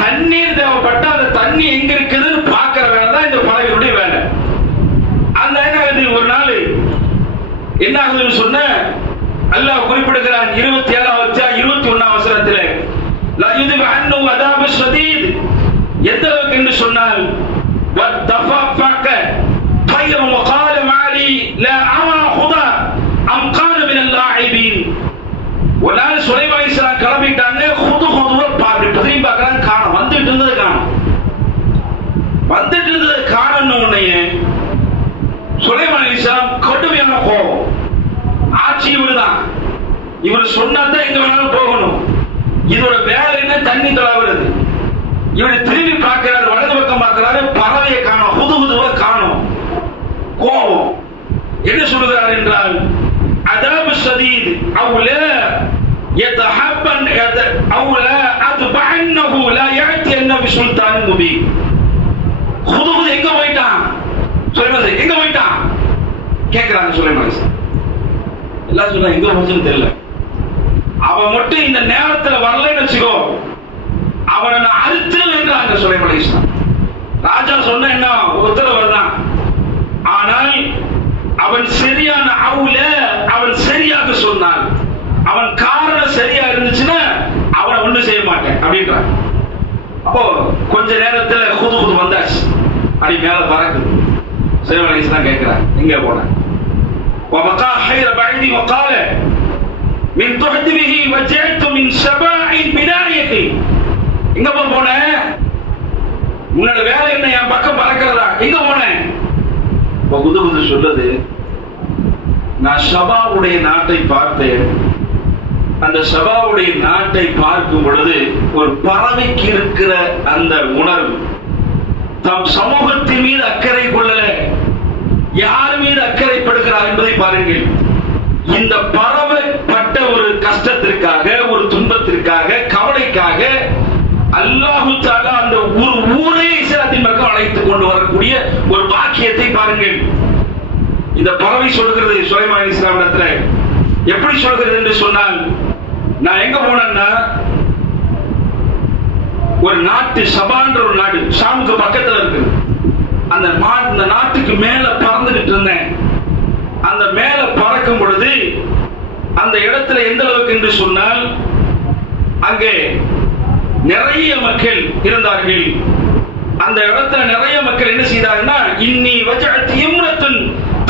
தண்ணீர் தேவைப்பட்ட அந்த தண்ணி எங்க இருக்குதுன்னு பார்க்கிற வேலை தான் இந்த பறவைகளுடைய வேலை. அந்த ஒரு நாள் என்ன ஆகுதுன்னு சொன்ன அல்லாஹ் குறிப்பிடுகிறான் 27 வசனத்தில், லா யுதிபு அன்னு அதாபு ஷதீத், எந்த அளவுக்கு என்று சொன்னால், வதஃபஃபக طير وقال معلي لا أرى خدا أم كان من اللاعبين. ஒரு நாள் சுலைமான் அலைஹிஸ்ஸலாம் கிளம்பிட்டாங்க. ஹுதுஹுதுவை திரும்பி பார்க்கறாங்க, காணோம். வந்துட்டு இருந்தது காணோம். உடனே சுலைமான் அலைஹிஸ்ஸலாம் கடுமையான கோபம். ஆட்சி இவருதான், இவர் சொன்னாதான் எங்க வேணாலும் போகணும். இதோட வேலை என்ன, தண்ணி தொலைவுறது. இவர் திரும்பி பார்க்கிறாரு, வலது பக்கம் பார்க்கிறாரு, பறவையை காணோம், ஹுதுஹுதுவை காணோம். கோபம். என்ன சொல்கிறார் என்றால், அதாபு ஷதீத் அவுல யதஹப்பன் அவுல அதுபன்னஹு லா யஅத்தியன்ன பிசுல்தான் முபீன். ஹுதுஹுது எங்க போயிட்டான், சுலைமான் எங்க போயிட்டான் கேக்குறாங்க. சுலைமான் எல்லாம் சொன்னா எங்க போச்சுன்னு தெரியல. அவன் மட்டும் இந்த நேரத்துல வரலன்னு வச்சுக்கோ, அவனை நான் அறுத்துறேன்றாங்க சுலைமான் அலைஹிஸ்ஸலாம். ராஜா சொன்ன என்ன உத்தரவு தான். ஆனால் அவன் சரியான அவுல, அவன் சரியாக சொன்னான், அவன் காரணம் சரியா இருந்துச்சுன்னா அவனை ஒண்ணும் செய்ய மாட்டேன் அப்படின்றான். அப்போ கொஞ்ச நேரத்துல ஹுதுஹுது வந்தாச்சு, அப்படி மேல பறக்குது. சுலைமான் அலைஹிஸ்ஸலாம் கேட்கிறான், எங்க போன? وبقى حير بعيد وقال من تحدبه وجعت من شباع بنايتي. எங்க போன? உன்னோட வேலை என்ன, என் பக்கம் பறக்கிறதா? எங்க போன? ஹுதுஹுது சொல்லுது, நான் ஷபாவுடைய நாட்டை பார்த்தேன். அந்த ஷபாவுடைய நாட்டை பார்க்கும் பொழுது ஒரு பறவைக்கு இருக்கிற அந்த உணர்வு, தம் சமூகத்தின் மீது அக்கறை கொள்ளல, யார் மீது அக்கறைப்படுகிறார் என்பதை பாருங்கள். இந்த பறவை பட்ட ஒரு கஷ்டத்திற்காக, ஒரு அல்லாஹு தஆலா அந்த ஒரு ஊரை இஸ்லாத்தின் பக்கம் அழைத்துக் கொண்டு வரக்கூடிய ஒரு பாக்கியத்தை பாருங்கள். இந்த பறவை சொல்கிறது சுலைமான் அலைஹிஸ்ஸலாம் இடத்துல எப்படி சொல்கிறது என்று சொன்னால், நான் எங்க போனேன்னா ஒரு நாட்டு சபான்ற ஒரு நாடு ஷாமுக்கு பக்கத்துல இருக்குது. அந்த நாட்டுக்கு மேல பறந்துகிட்டு இருந்தேன். அந்த மேல பறக்கும் பொழுது அந்த இடத்துல எந்த அளவுக்கு என்று சொன்னால், அங்கே நிறைய மக்கள் இருந்தார்கள். அந்த இடத்துல நிறைய மக்கள் என்ன செய்தாங்கன்னா, இன்னி வஜஅத் இம்ரத்துன்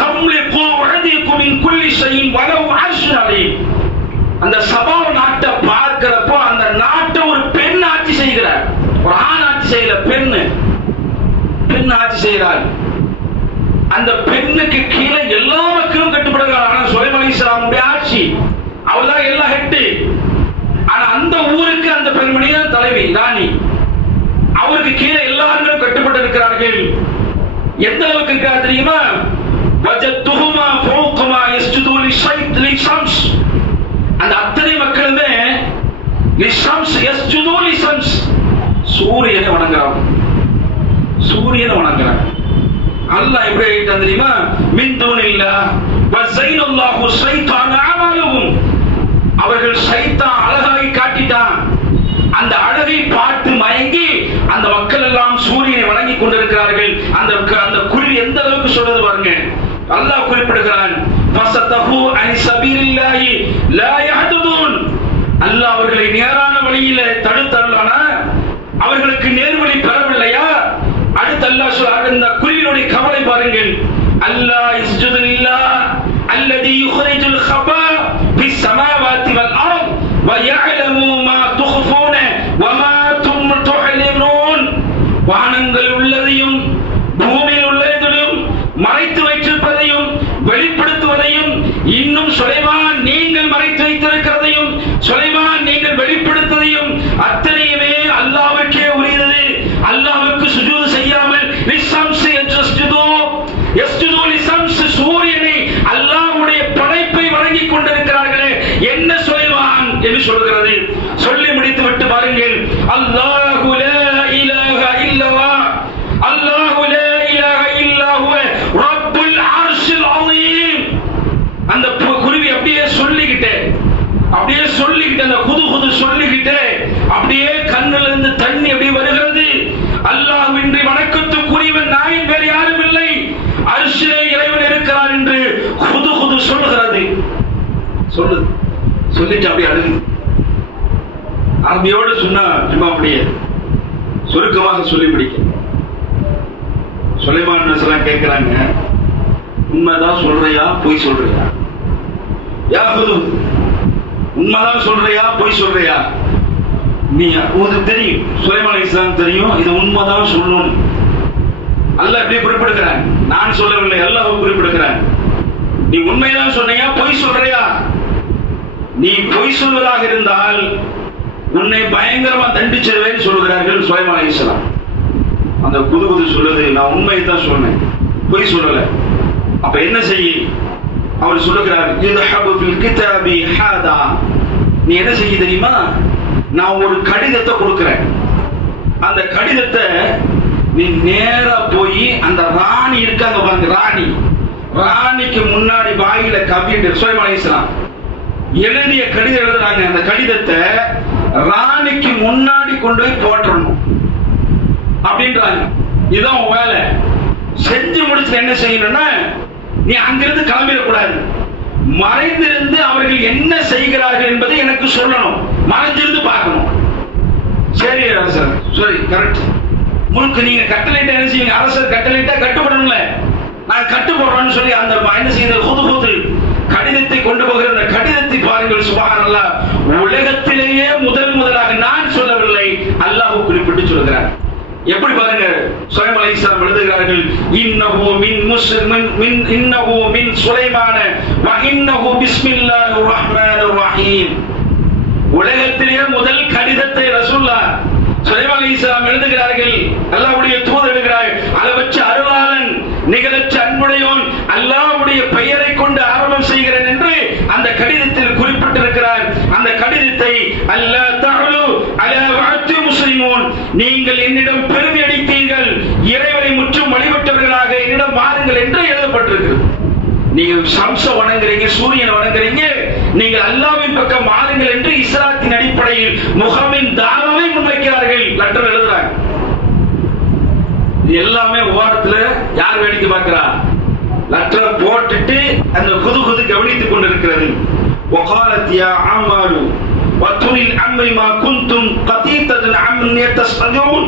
தம்லிகு வஅதிகு மின் குல்லி ஷைஇன் வலவ் அர்ஷுன் அலைஹி. அந்த சபா நாட்டை பார்க்கிறப்போ அந்த நாட்டை ஒரு பெண் ஆட்சி செய்கிறார். ஒரு ஆண் ஆட்சி செய்யல, பெண் ஆட்சி செய்கிறார். அந்த பெண்ணுக்கு கீழே எல்லா மக்களும் கட்டுப்படுகிறார். ஆனா சுலைமான் அலைஹிஸ்ஸலாமுடைய ஆட்சி, அவர்தான் எல்லா ஹெட். ஆனா அந்த ஊருக்கு அந்த பெண்மணி தான் தலைவி, ராணி. அவருக்கு கீழே எல்லாரும் கட்டுப்பட்டு இருக்கிறார்கள். எந்த அளவுக்கு இருக்கா தெரியுமா? வஜத்துஹுமா ஃபௌகமா யஸ்ஜுது லிஷம்ஸ். அந்த அத்தனை மக்களுமே லிஷம்ஸ் யஸ்ஜுது லிஷம்ஸ், சூரியனை வணங்குறாங்க. சூரியனை வணங்குறாங்க. அல்லாஹ் எப்படி ஆயிட்டான் தெரியுமா? மின் தூனில்லாஹ் வஸைனல்லாஹு ஷைத்தான அமலுஹும். அவர்கள் ஷைத்தான் அழகாய் காட்டிட்டான். அந்த அழகை பார்த்து மயங்கி அந்த மக்கள் எல்லாம் சூரியனை வணங்கி கொண்டிருக்கிறார்கள். அந்த குருவி எந்த அளவுக்கு சொல்றது பாருங்க. அல்லாஹ் குறிப்பிடுகிறான், ஃபஸதஹு அன் சபீலில்லாஹி லா யஹ்துதுன். அல்லாஹ் அவர்களை நேரான வழியிலே தடுத்தானா? அவர்களுக்கு நேர்வழி பெறவில்லையா? அடுத்து அல்லாஹ் சொல்றார், இந்த குருவினுடைய கவலை பாருங்கள். அல்லாஹ் இஸ்ஜுது லில்லாஹ் அல்லதி யுக்ரிஜுல் ஹபா ஃபிஸ் ஸமாவாதி வல் அர்த் வ யஅலமு மா துக்ஃபூன வ மா துஅலினூன். வானங்கள் உள்ளதையும் பூமியில் உள்ளதையும் மறைத்து வைத்திருப்பதையும் வெளிப்படுத்துவதையும், இன்னும் சுலைமான் நீங்கள் மறைத்து வைத்திருக்கிறதையும் சுலைமான் நீங்கள் வெளிப்படுத்துவதையும் அத்தனையுமே அல்லாஹ்வுக்கே உரியது. அல்லாஹ்வுக்கு சுஜூது செய்யாமல் லிஷம்ஸ் யஸ்ஜுது லிஷம்ஸ், சூரியனை அல்லாஹ்வுடைய படைப்பை வணங்கிக் கொண்டிருக்கிறார்களே, என்ன சுலைமான் என்று சொல்கிறது. சொல்லி முடித்து விட்டு பாருங்கள், அல்லாஹு லா இலாஹ இல்லல்லாஹ் அல்லாஹு லா இலாஹ இல்லா ஹுவ ரப்புல் அர்ஷில் அஸீம். அந்த குருவி அப்படியே சொல்லிக்கிட்டே அந்த குது சொல்லிக்கிட்டே அப்படியே கண்ணில் இருந்து தண்ணி அப்படியே வருகிறது. அல்லாஹ்வின்றி வணக்கத்துக்குரியவன் நாயின் வேறு யாரும் இல்லை, அர்ஷிலே இறைவன் இருக்கிறார் என்று குது சொல்லுகிறது. சொல்லிட்டு அப்படியே அழுகு. அரபியோடு சொன்னா சும்மா அப்படியே சுருக்கமாக சொல்லி பிடிக்க. சுலைமான் அலைஹிஸ்ஸலாம் கேட்கிறாங்க, உண்மைதான் சொல்றியா பொய் சொல்றியா? யா குது, உண்மைதான் சொல்றியா பொய் சொல்றியா? நீ உங்களுக்கு தெரியும், சுலைமான் அலைஹிஸ்ஸலாம் தெரியும் இது உண்மைதான் சொல்லணும். அல்லாஹ் எப்படி குறிப்பிடுகிறான்? நான் சொல்லவில்லை, அல்லாஹ் குறிப்பிடுகிறான். நீ உண்மைதான் சொன்னியா பொய் சொல்றியா? நீ பொய் சொல்வதாக இருந்தால் உன்னை பயங்கரமா தண்டிச்சிருவேன்னு சொல்கிறார்கள் சுலைமான் அலைஹிஸ்ஸலாம். அந்த குது சொல்லுது, நான் உண்மையை தான் சொன்னேன், பொய் சொல்லல. அப்ப என்ன செய்ய? அவர் சொல்லுகிறார், இத்ஹபு ஃபில் கிதாபி ஹாதா. நீ என்ன செய்ய தெரியுமா? நான் ஒரு கடிதத்தை கொடுக்கிறேன். அந்த கடிதத்தை நீ நேரா போய் அந்த ராணி இருக்காங்க பாருங்க, ராணிக்கு முன்னாடி வாயில கவிட்டு சுலைமான் அலைஹிஸ்ஸலாம் எழுதிய கடிதம் எழுதுறாங்க. அந்த கடிதத்தை ராணிக்கு முன்னாடி கொண்டு போய் போட்டுறணும் அப்படின்றாங்க. இதுதான் வேலை. செஞ்சு முடிச்சு என்ன செய்யணும்னா, நீ அங்கிருந்து கிளம்பிடக்கூடாது, மறைந்திருந்து அவர்கள் என்ன செய்கிறார்கள் என்பதை எனக்கு சொல்லணும், மறைஞ்சிருந்து பார்க்கணும். சரி அரசர், சரி கரெக்ட். உங்களுக்கு நீங்க கட்டளையிட்ட என்ன செய்யுங்க, அரசர் கட்டளையிட்ட கட்டுப்படணும்ல, நான் கட்டுப்படுறேன்னு சொல்லி அந்த என்ன செய்த குது கடிதத்தை கொண்டு போகிற அந்த கடிதத்தை பாருங்கள். சுப்ஹானல்லாஹ், உலகத்திலேயே முதலாக நான் சொல்லவில்லை, அல்லாஹ் குறிப்பிட்டு சொல்கிறார். எப்படி பாருங்க, சுலைமான் அலைஹிஸ்ஸலாம் எழுதுகிறார்கள், இன்னஹு மின் சுலைமான வ இன்னஹு பிஸ்மில்லாஹிர் ரஹ்மானிர் ரஹீம். உலகத்திலேயே முதல் கடிதத்தை ரசூலுல்லாஹ் சுலைமான் அலைஹிஸ்ஸலாம் எழுதுகிறார்கள். அல்லாஹ்வுடைய தூதர் எழுதுகிறார், அளவற்ற அருளாளன் நிகழற்ற அன்புடையோன் அல்லாஹ்வுடைய பெயரை கொண்டு ஆரம்பம் செய்கிறேன் என்று அந்த கடிதத்தில் குறிப்பிட்டிருக்கிறார். அந்த கடிதத்தை அல்லாஹ் தஅலு அலா வஅத்தி முஸ்லிமூன், நீங்கள் என்னிடம் பெருமை அடித்தீர்கள், இறைவனை முற்றும் வழிபட்டவர்களாக என்னிடம் வாருங்கள் என்று எழுதப்பட்டிருக்கிறது. நீங்க சம்சம் வணங்குறீங்க, சூரியன் வணங்குறீங்க, நீங்கள் அல்லாஹ்வின் பக்கம் வாருங்கள் என்று இஸ்லாத்தின் அடிப்படையில் முஹம்மின் தாவாவை முன்வைக்கிறார்கள். லெட்டர் எழுதுறாங்க. எல்லாமே ஓரத்துல யார் வேடிக்கை பார்க்கிறா? லெட்டர் போட்டுட்டு அந்த குது கவனித்துக் கொண்டிருக்கிறது. وقالت يا عمال وتني الامر ما كنتم قتيتا عمن يتصدعون.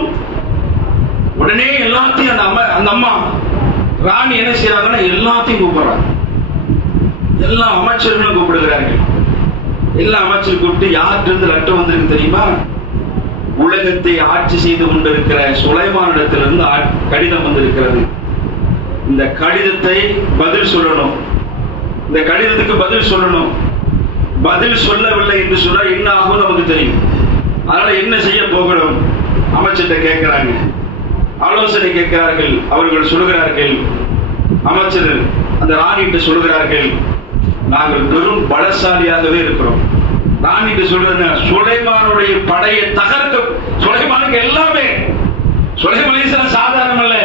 உடனே எல்லாத்தையும் அந்த அம்மா ராணி என்ன செய்யறாங்கன்னா எல்லாத்தையும் கூப்பிடுறாங்க. எல்லா அமைச்சர்களும் கூப்பிடுகிறார்கள். எல்லா அமைச்சரும் கூப்பிட்டு யார்கிட்ட இருந்து லெட்டர் வந்திருக்கு தெரியுமா? உலகத்தை ஆட்சி செய்து கொண்டிருக்கிற சுலைமானிடத்திலிருந்து கடிதம் வந்திருக்கிறது. இந்த கடிதத்தை பதில் சொல்லணும். இந்த கடிதத்துக்கு பதில் சொல்லணும். பதில் சொல்லவில்லை என்று சொன்னால் என்ன ஆகும் நமக்கு தெரியும். அதனால என்ன செய்ய போகிறோம்? அமைச்சர்கிட்ட கேட்கிறாங்க, ஆலோசனை கேட்கிறார்கள். அவர்கள் சொல்கிறார்கள், அமைச்சர் அந்த ராணிகிட்ட சொல்கிறார்கள், நாங்கள் பெரும் பலசாலியாகவே இருக்கிறோம். ராணிகிட்ட சொல்றது சுலைமானுடைய படையை தகர்க்க. சுலைமானுக்கு எல்லாமே, சுலைமான் அலைஹிஸ்ஸலாம் சாதாரண அல்ல,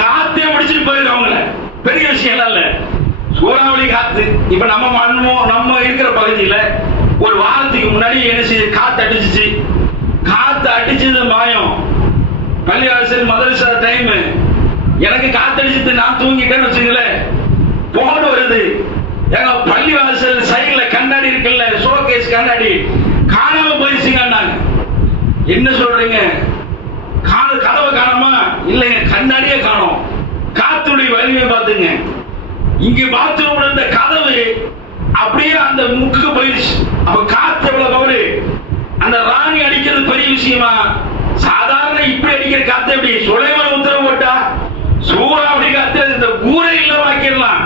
காத்தே முடிச்சுட்டு போயிடும். அவங்கள பெரிய விஷயம் எல்லாம் இல்ல, சூறாவளி காத்து. இப்ப நம்ம இருக்கிற பகுதியில ஒரு வாரத்துக்கு முன்னாடி என்ன செய்ய, காத்து அடிச்சிச்சு. காத்து அடிச்சது மாயம். பள்ளிவாசல் மதரசா டைம், எனக்கு காத்தடிச்சு நான் தூங்கிட்டேன்னு வச்சுங்களேன், போன் வருது. எங்க பள்ளிவாசல் சைடுல கண்ணாடி இருக்குல்ல, ஷோகேஸ் கண்ணாடி காணாம போயிடுச்சுங்க. என்ன சொல்றீங்க? கதவை காணாமா? இல்லைங்க, கண்ணாடியே காணோம். காத்துடைய வலிமையை பார்த்துங்க. இங்க பாத்ரூம்ல இருந்த கதவு அப்படியே அந்த முக்கு போயிடுச்சு. அப்ப காத்து எவ்வளவு பவரு! அந்த ராணி அடிக்கிறது பெரிய விஷயமா? சாதாரண இப்படி அடிக்கிற காத்து எப்படி? சுலைமான் உத்தரவு போட்டா சூறாவளி காத்து இந்த ஊரை இல்லாம ஆக்கிடலாம்.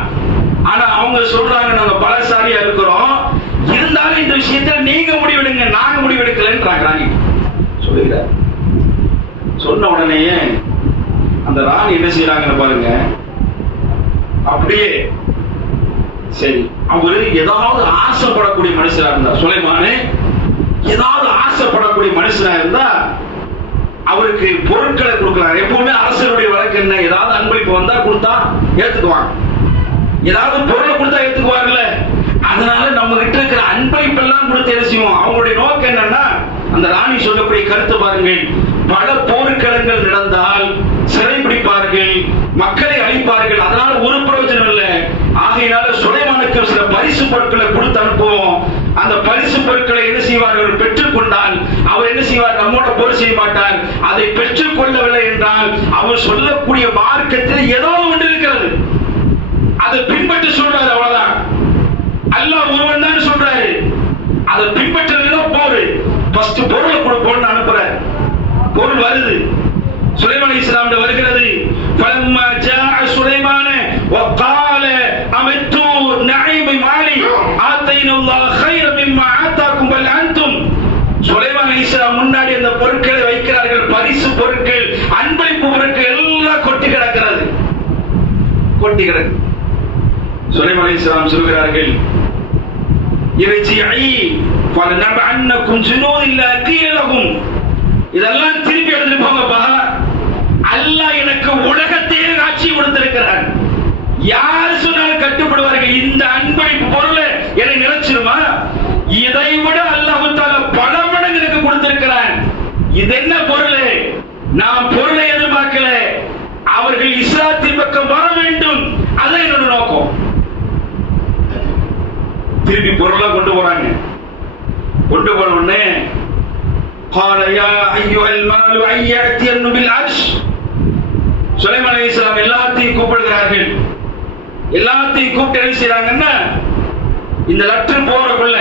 ஆனா அவங்க சொல்றாங்க, நாங்க பலசாலியா இருக்கிறோம், இருந்தாலும் இந்த விஷயத்துல நீங்க முடிவெடுங்க, நாங்க முடிவெடுக்கலன்றாங்க. ராணி சொல்லுகிறார். சொன்ன உடனே அந்த ராணி என்ன செய்யறாங்கன்னு பாருங்க. அப்படியே சரி, அவரு ஏதாவது ஆசைப்படக்கூடிய மனுஷனா இருந்தா, சுலைமானு ஏதாவது ஆசைப்படக்கூடிய மனுஷனா இருந்தா அவருக்கு பொருட்களை கொடுக்கலாம். எப்பவுமே அரசருடைய வழக்கு என்ன? ஏதாவது அன்பளிப்பு வந்தா கொடுத்தா ஏத்துக்குவாங்க, ஏதாவது பொருளை கொடுத்தா ஏத்துக்குவாங்கல்ல. அதனால நம்ம கிட்ட இருக்கிற அன்பளிப்பு எல்லாம் கொடுத்து என்ன செய்வோம்? அவங்களுடைய நோக்கம் என்னன்னா, அந்த ராணி சொல்லக்கூடிய கருத்து பாருங்கள், பல போர்க்களங்கள் நடந்தால் சிறைபிடிப்பார்கள், மக்களை அழிப்பார்கள், அதனால ஒரு பிரயோஜனம் இல்லை. ஆகையினால சுலைமானுக்கு சில பரிசு பொருட்களை கொடுத்து அனுப்புவோம். அந்த பரிசு பொருட்களை என்ன செய்வார்கள்? பெற்றுக் கொண்டால் அவர் என்ன செய்வார்? நம்மோட போர் செய்ய மாட்டார். அதை பெற்றுக் கொள்ளவில்லை என்றால் அவர் சொல்லக்கூடிய மார்க்கத்தில் ஏதோ ஒன்று இருக்கிறது, அதை பின்பற்றி சொல்றாரு. அவ்வளவுதான். அல்லாஹ் ஒருவன் தான் சொல்றாரு, அதை பின்பற்றதான் போரு. ஃபர்ஸ்ட் பொருளை கொடுப்போம்னு அனுப்புறாரு. பொருள் வருது, சுலைமான் அலைஹிஸ்ஸலாம் வருகிறது. فلما جاء سليمان وقال امت نعيم مالي آتينا الله خيرا مما آتاكم بل انتم. சுலைமான் அலைஹிஸ்ஸலாம் முன்னாடி அந்த பொருட்களை வைக்கிறார்கள். பரிசு பொருட்கள், அன்பளிப்பு பொருட்கள் எல்லாம் கொட்டி கிடக்கிறது, கொட்டி கிடக்கு. சுலைமான் அலைஹிஸ்ஸலாம் சொல்கிறார்கள், இர்ஜிஇ ஃபலனபஅன்னகும் ஜுனூதில் லகீலஹும். இதெல்லாம் திருப்பி எடுத்துட்டு போங்கப்பா. அல்லாஹ் எனக்கு உலகத்தையே காட்சி கொடுத்திருக்கிறார். யார் சொன்னால் கட்டுப்படுவார்கள்? இந்த அன்பளிப்பு பொருளை என்னை நினைச்சிருமா? இதை விட அல்லாஹ் தஆலா பல மடங்கு எனக்கு கொடுத்திருக்கிறான். இது என்ன பொருள்? நான் பொருளை எதிர்பார்க்கல, அவர்கள் இஸ்லாத்தின் பக்கம் வர வேண்டும், அதான் என்னோட நோக்கம். திருப்பி பொருளை கொண்டு போறாங்க. கொண்டு போன உடனே قال يا ايها المال ان ياتين بالعرش. சுலைமான் அலைஹிஸ்ஸலாம் எல்லாத்தையும் கூப்பிடுகிறார்கள். எல்லாத்தையும் கூப்பிட்டு என்ன செய்றாங்கன்னா, இந்த லெட்டர் போறக்குள்ள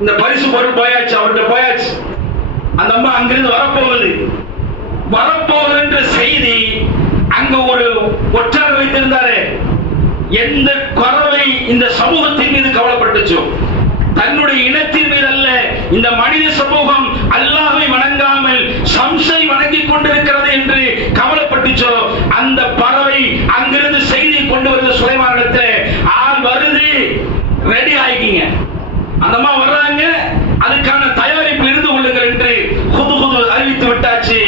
இந்த பரிசு பொருள் போயாச்சு, அவர்கிட்ட போயாச்சு. அந்த அம்மா அங்கிருந்து வரப்போகுது என்ற செய்தி அங்க ஒரு ஒற்றர் வைத்திருந்தாரு. எந்த குறவை இந்த சமூகத்தின் மீது கவலைப்பட்டுச்சோ, தன்னுடைய இனத்தின் மீது அல்ல, இந்த மனித சமூகம் அல்லாஹ்வை வணங்காமல் சம்சை வணங்கிக் கொண்டிருக்கிறது என்று கவலைப்பட்டுச்சோ, அந்த பறவை அங்கிருந்து செய்தி கொண்டு வருது சுலைமானிடத்தில். ஆள் வருது, ரெடி ஆகிங்க. அந்த அம்மா வர்றாங்க, அதுக்கான தயாரிப்பில் இருந்து கொள்ளுங்கள் என்று அறிவித்து விட்டாச்சு.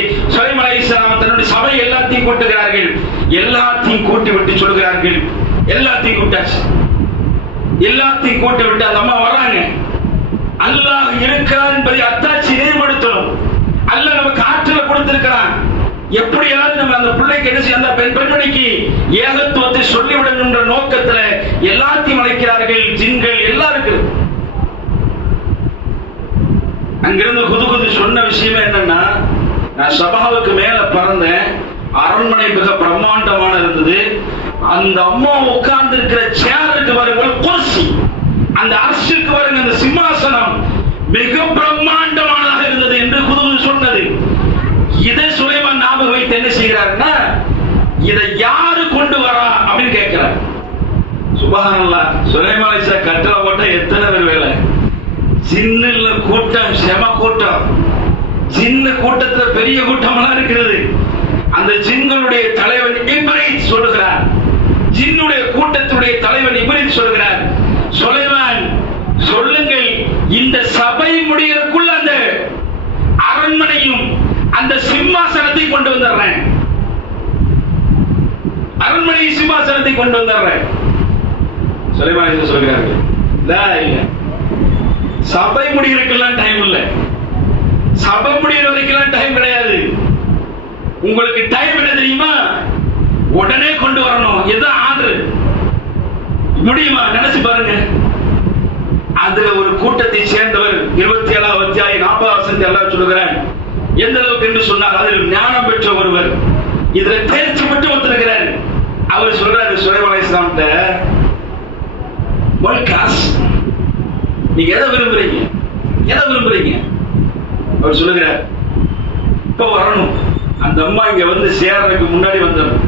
எல்லாத்தையும் கூட்டுகிறார்கள். எல்லாத்தையும் கூட்டி விட்டு சொல்கிறார்கள், எல்லாத்தையும் கூட்டாச்சு. எல்லாத்தையும் கூட்டி விட்டு அந்த அம்மா வராங்க. அல்லாஹ் இருக்கிறார் என்பதை அத்தாட்சி நினைவுபடுத்தணும். அல்லாஹ் நமக்கு ஆற்றலை கொடுத்திருக்கிறான். எப்படியாவது நம்ம அந்த பிள்ளைக்கு என்ன செய்ய, அந்த பெண்மணிக்கு ஏகத்துவத்தை சொல்லிவிடணும் என்ற நோக்கத்துல எல்லாத்தையும் அழைக்கிறார்கள். ஜின்கள் எல்லாம் இருக்கு. அங்கிருந்து குது சொன்ன விஷயமே என்னன்னா, நான் சபாவுக்கு மேல பறந்தேன். அரண்மனை மிக பிரம்மாண்டமான இருந்தது. அந்த அம்மா உட்கார்ந்து இருக்கிற சேருக்கு வருங்கள், குர்சி, அந்த அரசுக்கு வருங்க, அந்த சிம்மாசனம் மிக பிரம்மாண்டமானதாக இருந்தது என்று குது சொன்னது. இதை சுலைமான் ஞாபகம் வைத்து என்ன செய்கிறாருன்னா, இதை யாரு கொண்டு வரா அப்படின்னு கேட்கிறார். சுபஹானல்லாஹ். சுலைமான் அலைஹிஸ்ஸலாம் கட்டளை போட்ட எத்தனை பேர் வேலை. சின்ன கூட்டம், செம கூட்டம். சின்ன கூட்டத்துல பெரிய கூட்டமெல்லாம் இருக்கிறது. அந்த ஜின்களுடைய தலைவன் இப்ரீத் சொல்லுகிறார். ஜின்னுடைய கூட்டத்துடைய தலைவன் இப்ரீத் சொல்லுகிறார், சுலைமான் சொல்லுங்கள், இந்த சபை முடியறதுக்குள்ள அந்த அரண்மனையும் அந்த சிம்மாசனத்தை கொண்டு வந்துடுறேன். அரண்மனை சிம்மாசனத்தை கொண்டு வந்துடுறேன். சுலைமான் சொல்கிறார்கள், இல்ல சபை முடிகிறதுக்கெல்லாம் டைம் இல்ல. சபை முடிகிற வரைக்கும் டைம் கிடையாது. உங்களுக்கு டைம் என்ன தெரியுமா? உடனே கொண்டு வரணும். எதான் ஆர்டர் முடியுமா? நினைச்சு பாருங்க. அதுல ஒரு கூட்டத்தை சேர்ந்தவர் 27வது அத்தியாயம் 40வது வசனத்தை எல்லாம் சொல்லுகிறார். எந்த அளவுக்கு என்று சொன்னால், அதில் ஞானம் பெற்ற ஒருவர், இதுல தேர்ச்சி மட்டும் வந்திருக்கிறார். அவர் சொல்றாரு சுலைமான் அலைஹிஸ்ஸலாம்ட்ட, நீங்க எதை விரும்புறீங்க, எதை விரும்புறீங்க? அவர் சொல்லுகிறார், இப்ப வரணும், அந்த அம்மா இங்க வந்து சேர்றதுக்கு முன்னாடி வந்துடணும்.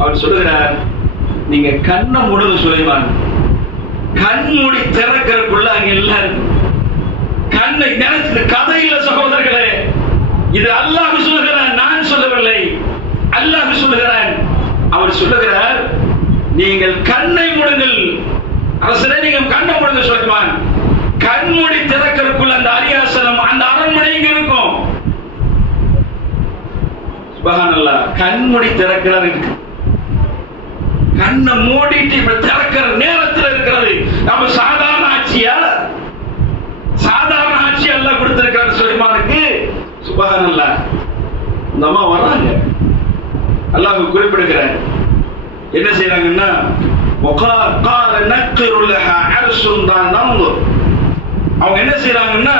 அவர் சொல்லுகிறார், நீங்க கண்ணை மூடுங்க சுலைமான். கண் மூடி திறக்கிறதுக்குள்ள அங்க எல்லாம் இருக்கும். கண்ணை நினைச்சு கதை இல்ல சகோதரர்களே, இது அல்லாஹ் சொல்லுகிறான், நான் சொல்லவில்லை. அல்லாஹ் சொல்லுகிறான். அவர் சொல்லுகிறார், நீங்கள் கண்ணை மூடுங்கள் அரசரே, நீங்க கண்ணை மூடுங்க சுலைமான். கண் மூடி திறக்கிறதுக்குள்ள அந்த அரியாசனம், அந்த அரண்மனை இங்க இருக்கும். சுப்ஹானல்லாஹ். கண் மூடி திறக்கிறது, கண்ணை மூடிட்டு இப்ப திறக்கிற நேரத்தில் இருக்கிறது. நம்ம சாதாரண ஆட்சியா, சாதாரண ஆட்சி அல்லாஹ் கொடுத்திருக்கிறார் சுலைமானுக்கு. சுப்ஹானல்லாஹ். இந்த அம்மா வர்றாங்க, அல்லாஹ் குறிப்பிடுகிறார். என்ன செய்யறாங்கன்னா, அவங்க என்ன செய்யறாங்கன்னா,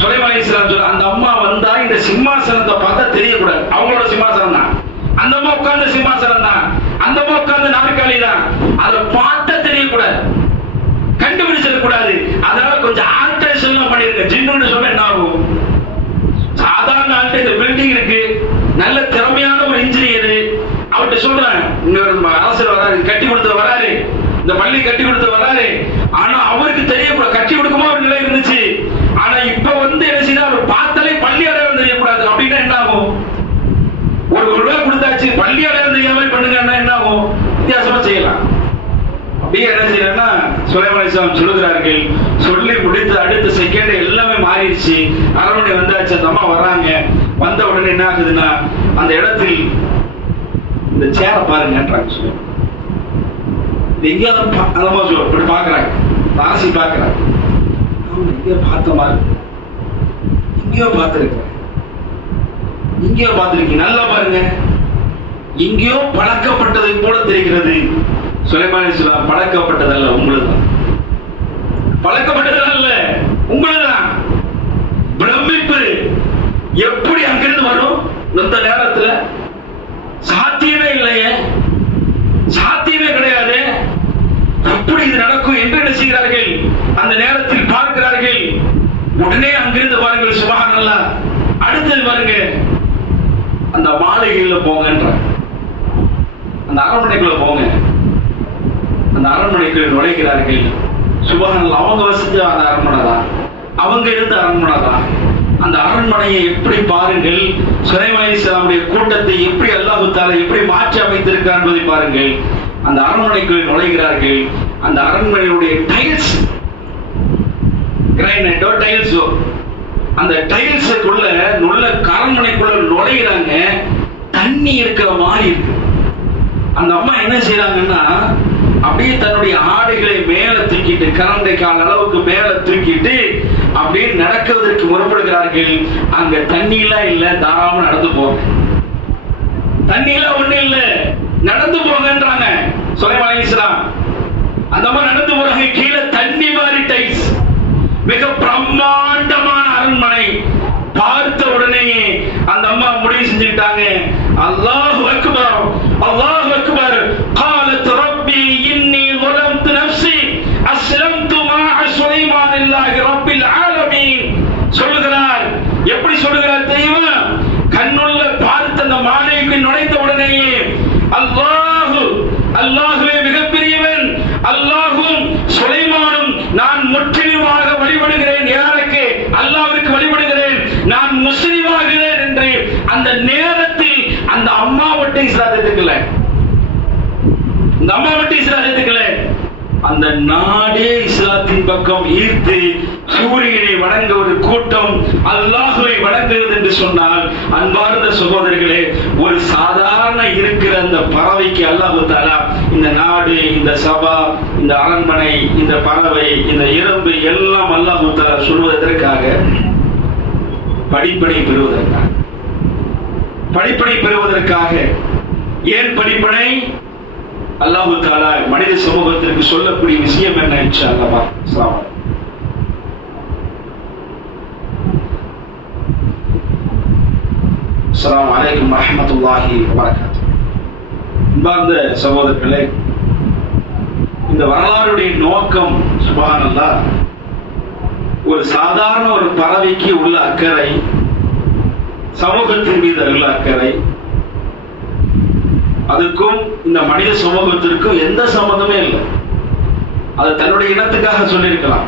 சுலைமான் அலைஹிஸ்ஸலாம் சொல்ற, அந்த அம்மா வந்தா இந்த சிம்மாசனத்தை பார்த்தா தெரியக்கூடாது, அவங்களோட சிம்மாசனம் தான். அந்த அம்மா உட்கார்ந்த சிம்மாசனம் தான், அந்த அம்மா உட்கார்ந்த நாற்காலி தான். அதை பார்த்தா தெரியக்கூடாது, கண்டுபிடிச்சிடக்கூடாது. அதனால கொஞ்சம் ஆல்டரேஷன் பண்ணிருக்க. ஜின்னு சொன்னா என்ன ஆகும்? சாதாரண ஆள்கிட்ட இந்த பில்டிங் இருக்கு, நல்ல திறமையான ஒரு இன்ஜினியர், அவர்கிட்ட சொல்றேன், அரசர் வராரு, கட்டி கொடுத்து வராரு, இந்த பள்ளி கட்டி கொடுத்து வராரு. ஆனா அவருக்கு தெரியக்கூடாது, கட்டி கொடுக்குமா ஒரு நிலை இருந்துச்சு. ஆனா இப்ப வந்து என்ன செய்யணும், அவர் பார்த்தாலே பள்ளி அடையாளம் தெரியக்கூடாது. அப்படின்னா என்ன ஆகும்? ஒரு ரூபாய் கொடுத்தாச்சு, பள்ளி அடையாளம் தெரியாம பண்ணுங்கன்னா என்ன ஆகும்? வித்தியாசமா செய்யலாம். அப்படியே என்ன செய்யறேன்னா, சுலைமான் அலைஹிஸ்ஸலாம் சொல்லுகிறார்கள், சொல்லி முடித்து அடுத்த செகண்ட் எல்லாமே மாறிடுச்சு. அரண்மனை வந்தாச்சு, அந்த அம்மா வர்றாங்க. வந்த உடனே என்ன ஆகுதுன்னா, அந்த இடத்தில் இந்த சேரை பாருங்கன்றாங்க. எங்கேயாவது பாக்குறாங்க, ராசி பாக்குறாங்க, எங்கேயோ பார்த்த மாதிரி, எங்கேயோ பார்த்திருக்க, எங்கேயோ பார்த்திருக்கீங்க, நல்லா பாருங்க, எங்கேயோ பழக்கப்பட்டதை போல தெரிகிறது. சுலைமான் அலைஹிஸ்ஸலாம், பழக்கப்பட்டதல்ல, உங்களுதான். பழக்கப்பட்டதல்ல, உங்களுதான். பிரமிப்பு எப்படி அங்கிருந்து வரும்? இந்த நேரத்தில் சாத்தியமே இல்லையே, சாத்தியமே கிடையாது. எப்படி இது நடக்கும் என்று என்ன செய்கிறார்கள்? அந்த நேரத்தில் பார்க்கிறார்கள். உடனே அங்கிருந்து பாருங்கள், சுப்ஹானல்லாஹ். அடுத்தது பாருங்க, அந்த மாளிகையில போங்கன்ற, அந்த அரண்மனைக்குள்ள போங்க. அந்த அரண்மனைக்குள்ள நுழைகிறார்கள். சுப்ஹானல்லாஹ். அவங்க வசித்த அரண்மனை தான், அவங்க இருந்த அரண்மனை தான். அந்த அரண்மனையை எப்படி பாருங்கள், சுலைமான் அலைஹிஸ்ஸலாமுடைய கூட்டத்தை எப்படி அல்லாஹ் தஆலா எப்படி மாற்றி அமைத்திருக்கிறார் என்பதை பாருங்கள். அந்த அரண்மனைக்குள் நுழைகிறார்கள். அந்த அரண்மனையுடைய டைல்ஸ், கிரானைட்டோ டைல்ஸோ, அந்த டைல்ஸுக்குள்ள அரண்மனைக்குள்ள நுழைகிறாங்க. தண்ணி இருக்கிற மாதிரி இருக்கு. அந்த அம்மா என்ன செய்யறாங்கன்னா அப்படியே தன்னுடைய ஆடைகளை மேல தூக்கிட்டு, கரண்டை கால் அளவுக்கு மேல தூக்கிட்டு அப்படியே நடக்குவதற்கு முற்படுகிறார்கள். அங்க தண்ணி எல்லாம் இல்ல, தாராளமா நடந்து போங்க, தண்ணி எல்லாம் ஒண்ணு இல்ல, நடந்து போங்கன்றாங்க சுலைமான் அலைஹிஸ்ஸலாம். அந்த அம்மா நடந்து போறாங்க. கீழே தண்ணி மாதிரி டைல்ஸ், மிக பிரம்மாண்டமான அரண்மனை. பார்த்த உடனே அந்த அம்மா முடிவு செஞ்சுட்டாங்க, அல்லாஹு அக்பர், அல்லாஹு அக்பர். قالت ربي إني ظلمت نفسي أسلمت مع سليمان لله رب العالمين. சொல்லுகிறார். எப்படி சொல்லுகிறார் தெரியுமா? கண்ணுள்ள பார்த்த அந்த மாலைக்கு நுழைந்த உடனேயே அல்லாஹு, அல்லாஹ்வே மிகப்பெரியவன், அல்லாஹும் சுலைமானும் நான் முற்றிலுமாக வழிபடுகிறேன். யாருக்கு? அல்லாஹ்விற்கு வழிபடுகிறேன், நான் முஸ்லிமாகிறேன் என்று அந்த நேரத்தில் அந்த அம்மா மட்டும் இஸ்லாம் ஏத்துக்கல, இந்த அம்மா மட்டும் இஸ்லாம் ஏத்துக்கல, அந்த நாடே இஸ்லாத்தின் பக்கம் ஈர்த்து சூரியனை வணங்க ஒரு கூட்டம் அல்லாஹ்வை வணங்குகிறது என்று சொன்னால், அன்பார்ந்த சகோதரர்களே, ஒரு சாதாரண இருக்கிற அந்த பறவைக்கு அல்லாஹ் தஆலா இந்த நாடு, இந்த சபா, இந்த அரண்மனை, இந்த பறவை, இந்த எறும்பு எல்லாம் அல்லாஹ் தஆலா சொல்வதற்காக, படிப்பனை பெறுவதற்காக, படிப்பனை பெறுவதற்காக. ஏன் படிப்பனை? அல்லாஹ் தஆலா மனித சமூகத்திற்கு சொல்லக்கூடிய விஷயம் என்ன? இன்ஷா அல்லாஹ். அஸ்ஸலாமு அலைக்கும் வரஹ்மத்துல்லாஹி வபரகாத்துஹு. அன்பார்ந்த சகோதரர்களே, இந்த வரலாறுடைய நோக்கம் சுப்ஹானல்லாஹ், ஒரு சாதாரண ஒரு பறவைக்கு உள்ள அக்கறை, சமூகத்தின் மீது உள்ள அக்கறை, அதுக்கும் இந்த மனித சமூகத்திற்கும் எந்த சம்பந்தமே இல்லை. அது தன்னுடைய இனத்துக்காக சொல்லியிருக்கலாம்.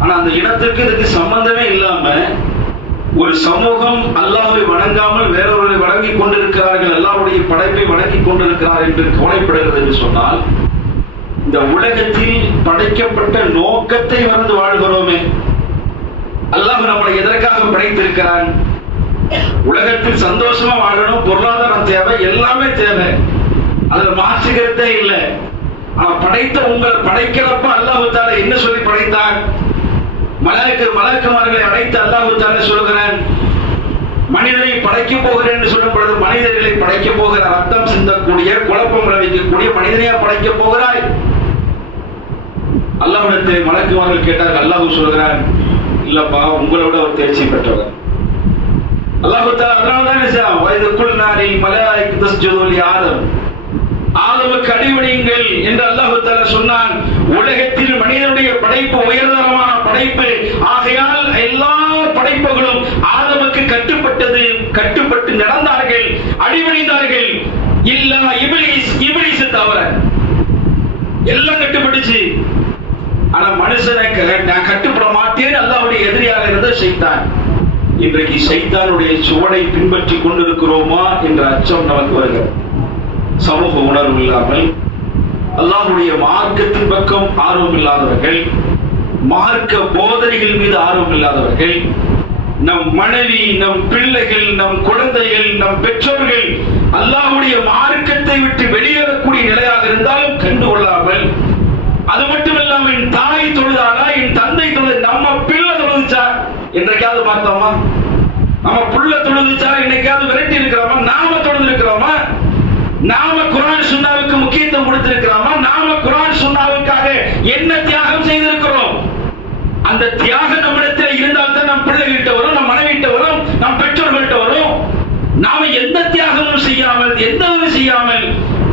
ஆனா அந்த இனத்துக்கு இதுக்கு சம்பந்தமே இல்லாம ஒரு சமூகம் அல்லாஹ்வை வணங்காமல் வேறொருவரை வணங்கிக் கொண்டிருக்கிறார்கள், அல்லாஹ்வுடைய படைப்பை வணங்கிக் கொண்டிருக்கிறார் என்று கவலைப்படுகிறது என்று சொன்னால், இந்த உலகத்தில் படைக்கப்பட்ட நோக்கத்தை மறந்து வாழ்கிறோமே. அல்லாஹ் நம்மளை எதற்காக படைத்திருக்கிறான்? உலகத்தில் சந்தோஷமா வாழணும், பொருளாதாரம் தேவை, எல்லாமே தேவை, அதுல மாற்றுகிறதே இல்லை. ஆனா படைத்த உங்கள் படைக்கிறப்ப அல்லாஹ் தஆலா என்ன சொல்லி படைத்தான்? மலக்குமார்களை அழைத்து அல்லாஹ் தஆலா சொல்கிறான், மனிதனை படைக்க போகிறேன் என்று சொல்லும் பொழுது, மனிதர்களை படைக்க போகிற, ரத்தம் சிந்தக்கூடிய, குழப்பம் விளைவிக்கக்கூடிய மனிதனையா படைக்க போகிறாய்? அல்லாஹ்விடத்தில் மலக்குமார்கள் கேட்டார்கள். அல்லாஹ் சொல்கிறான், இல்லப்பா, உங்களோட ஒரு தேர்ச்சி பெற்றவர். அல்லாஹ் தஆலா அதனால்தான் நினைச்சான், வைது குல்நாரி மலாயிக தஸ்ஜுது லி ஆதம், ஆதமுக்கு அடிபணியுங்கள் என்று அல்லாஹ் தஆலா சொன்னான். உலகத்தில் மனிதனுடைய படைப்பு உயர்தரமான படைப்பு. ஆகையால் எல்லா படைப்புகளும் ஆதமுக்கு கட்டுப்பட்டது, கட்டுப்பட்டு நடந்தார்கள், அடிபணிந்தார்கள். இல்லா இப்லீஸ், இப்லீஸ் தவிர எல்லாம் கட்டுப்பட்டுச்சு. ஆனா மனுஷனுக்கு நான் கட்டுப்பட மாட்டேன், அல்லாஹ்வுடைய எதிரியாக இருந்த ஷைத்தான். இன்றைக்கு ஷைத்தானுடைய சுவடை பின்பற்றி கொண்டிருக்கிறோமா என்ற அச்சம் நமக்கு வருகிறது. சமூக உணர்வு இல்லாமல், அல்லாஹ்வுடைய மார்க்கத்தின் பக்கம் ஆர்வம் இல்லாதவர்கள், மார்க்க போதனைகள் மீது ஆர்வம் இல்லாதவர்கள், நம் மனைவி, நம் பிள்ளைகள், நம் குழந்தைகள், நம் பெற்றோர்கள் அல்லாஹ்வுடைய மார்க்கத்தை விட்டு வெளியேறக்கூடிய நிலையாக இருந்தாலும் கண்டுகொள்ளாமல், அது மட்டுமில்லாமல் என் தாய் தொழுதானா, என் தந்தை தொழுது, நம்ம பிள்ளை தொழுதுச்சா என்றைக்காவது பார்த்தோமா? நம்ம புள்ள தொழுதுச்சா என்னைக்காவது விரட்டி இருக்கிறோமா? நாம தொழுது இருக்கிறோமா? நாம குர்ஆன் சுன்னாவுக்கு முக்கியத்துவம் கொடுத்திருக்கிறோமா? நாம குர்ஆன் சுன்னாவுக்காக என்ன தியாகம் செய்திருக்கிறோம்? அந்த தியாகம் நம்மிடத்தில் இருந்தால் தான் நம் பிள்ளைகிட்ட வரும், நம் மனைவிட்ட வரும், நம் பெற்றோர்கள்ட்ட வரும். நாம எந்த தியாகமும் செய்யாமல், எந்த செய்யாமல்,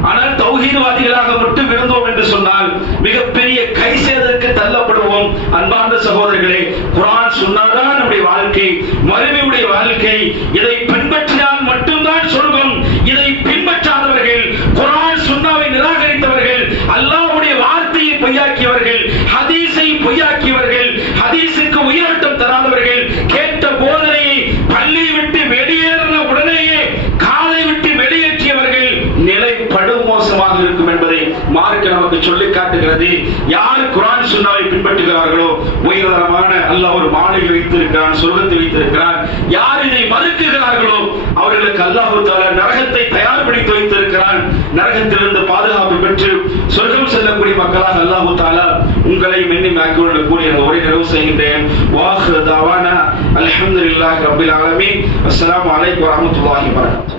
ஆனால் தௌஹீத்வாதிகளாக மட்டும் இருந்தோம் என்று சொன்னால் மிகப்பெரிய கை சேதத்துக்கு தள்ளப்படுவோம். அன்பார்ந்த சகோதரர்களே, குர்ஆன் சுன்னாதான் நம்முடைய வாழ்க்கை, மறுமையுடைய வாழ்க்கை. இதை பின்பற்றினால் மட்டும்தான் சொர்க்கம். இதை பின்பற்றாதவர்கள், குர்ஆன் சுன்னாவை நிராகரித்தவர்கள், அல்லாஹ்வுடைய வார்த்தையை பொய்யாக்கியவர்கள், ஹதீஸை பொய்யாக்கியவர்கள், ஹதீஸுக்கு உயிரோட்டம் தராதவர்கள், கேட்ட போதனையை பள்ளியை விட்டு வெளியேறின உடனேயே காலை விட்டு வெளியேற்றியவர்கள் நிலை படுமோசமாக இருக்கும் என்பதை மார்க்க நமக்கு சொல்லி காட்டுகிறது. யார் குர்ஆன் சுன்னாவை பின்பற்றுகிறார்களோ உயர்தரமான அல்லாஹ் ஒரு மாளிகை வைத்திருக்கிறான், சொர்க்கத்தை வைத்திருக்கிறான். யார் இதை மறுக்குகிறார்களோ அவர்களுக்கு அல்லாஹ் தஆலா நரகத்தை தயார்படுத்தி வைத்திருக்கிறான். நரகத்திலிருந்து பாதுகாப்பு பெற்று சொர்க்கம் செல்லக்கூடிய மக்களாக அல்லாஹ் தஆலா உங்களை மென்னிமாக்கியுள்ள கூடிய உரை நிறைவு செய்கின்றேன். வாஹிரு தஅவானா அல்ஹம்துலில்லாஹி ரப்பில் ஆலமீன். அஸ்ஸலாமு அலைக்கும் வரஹ்மத்துல்லாஹி வபரகாத்துஹு.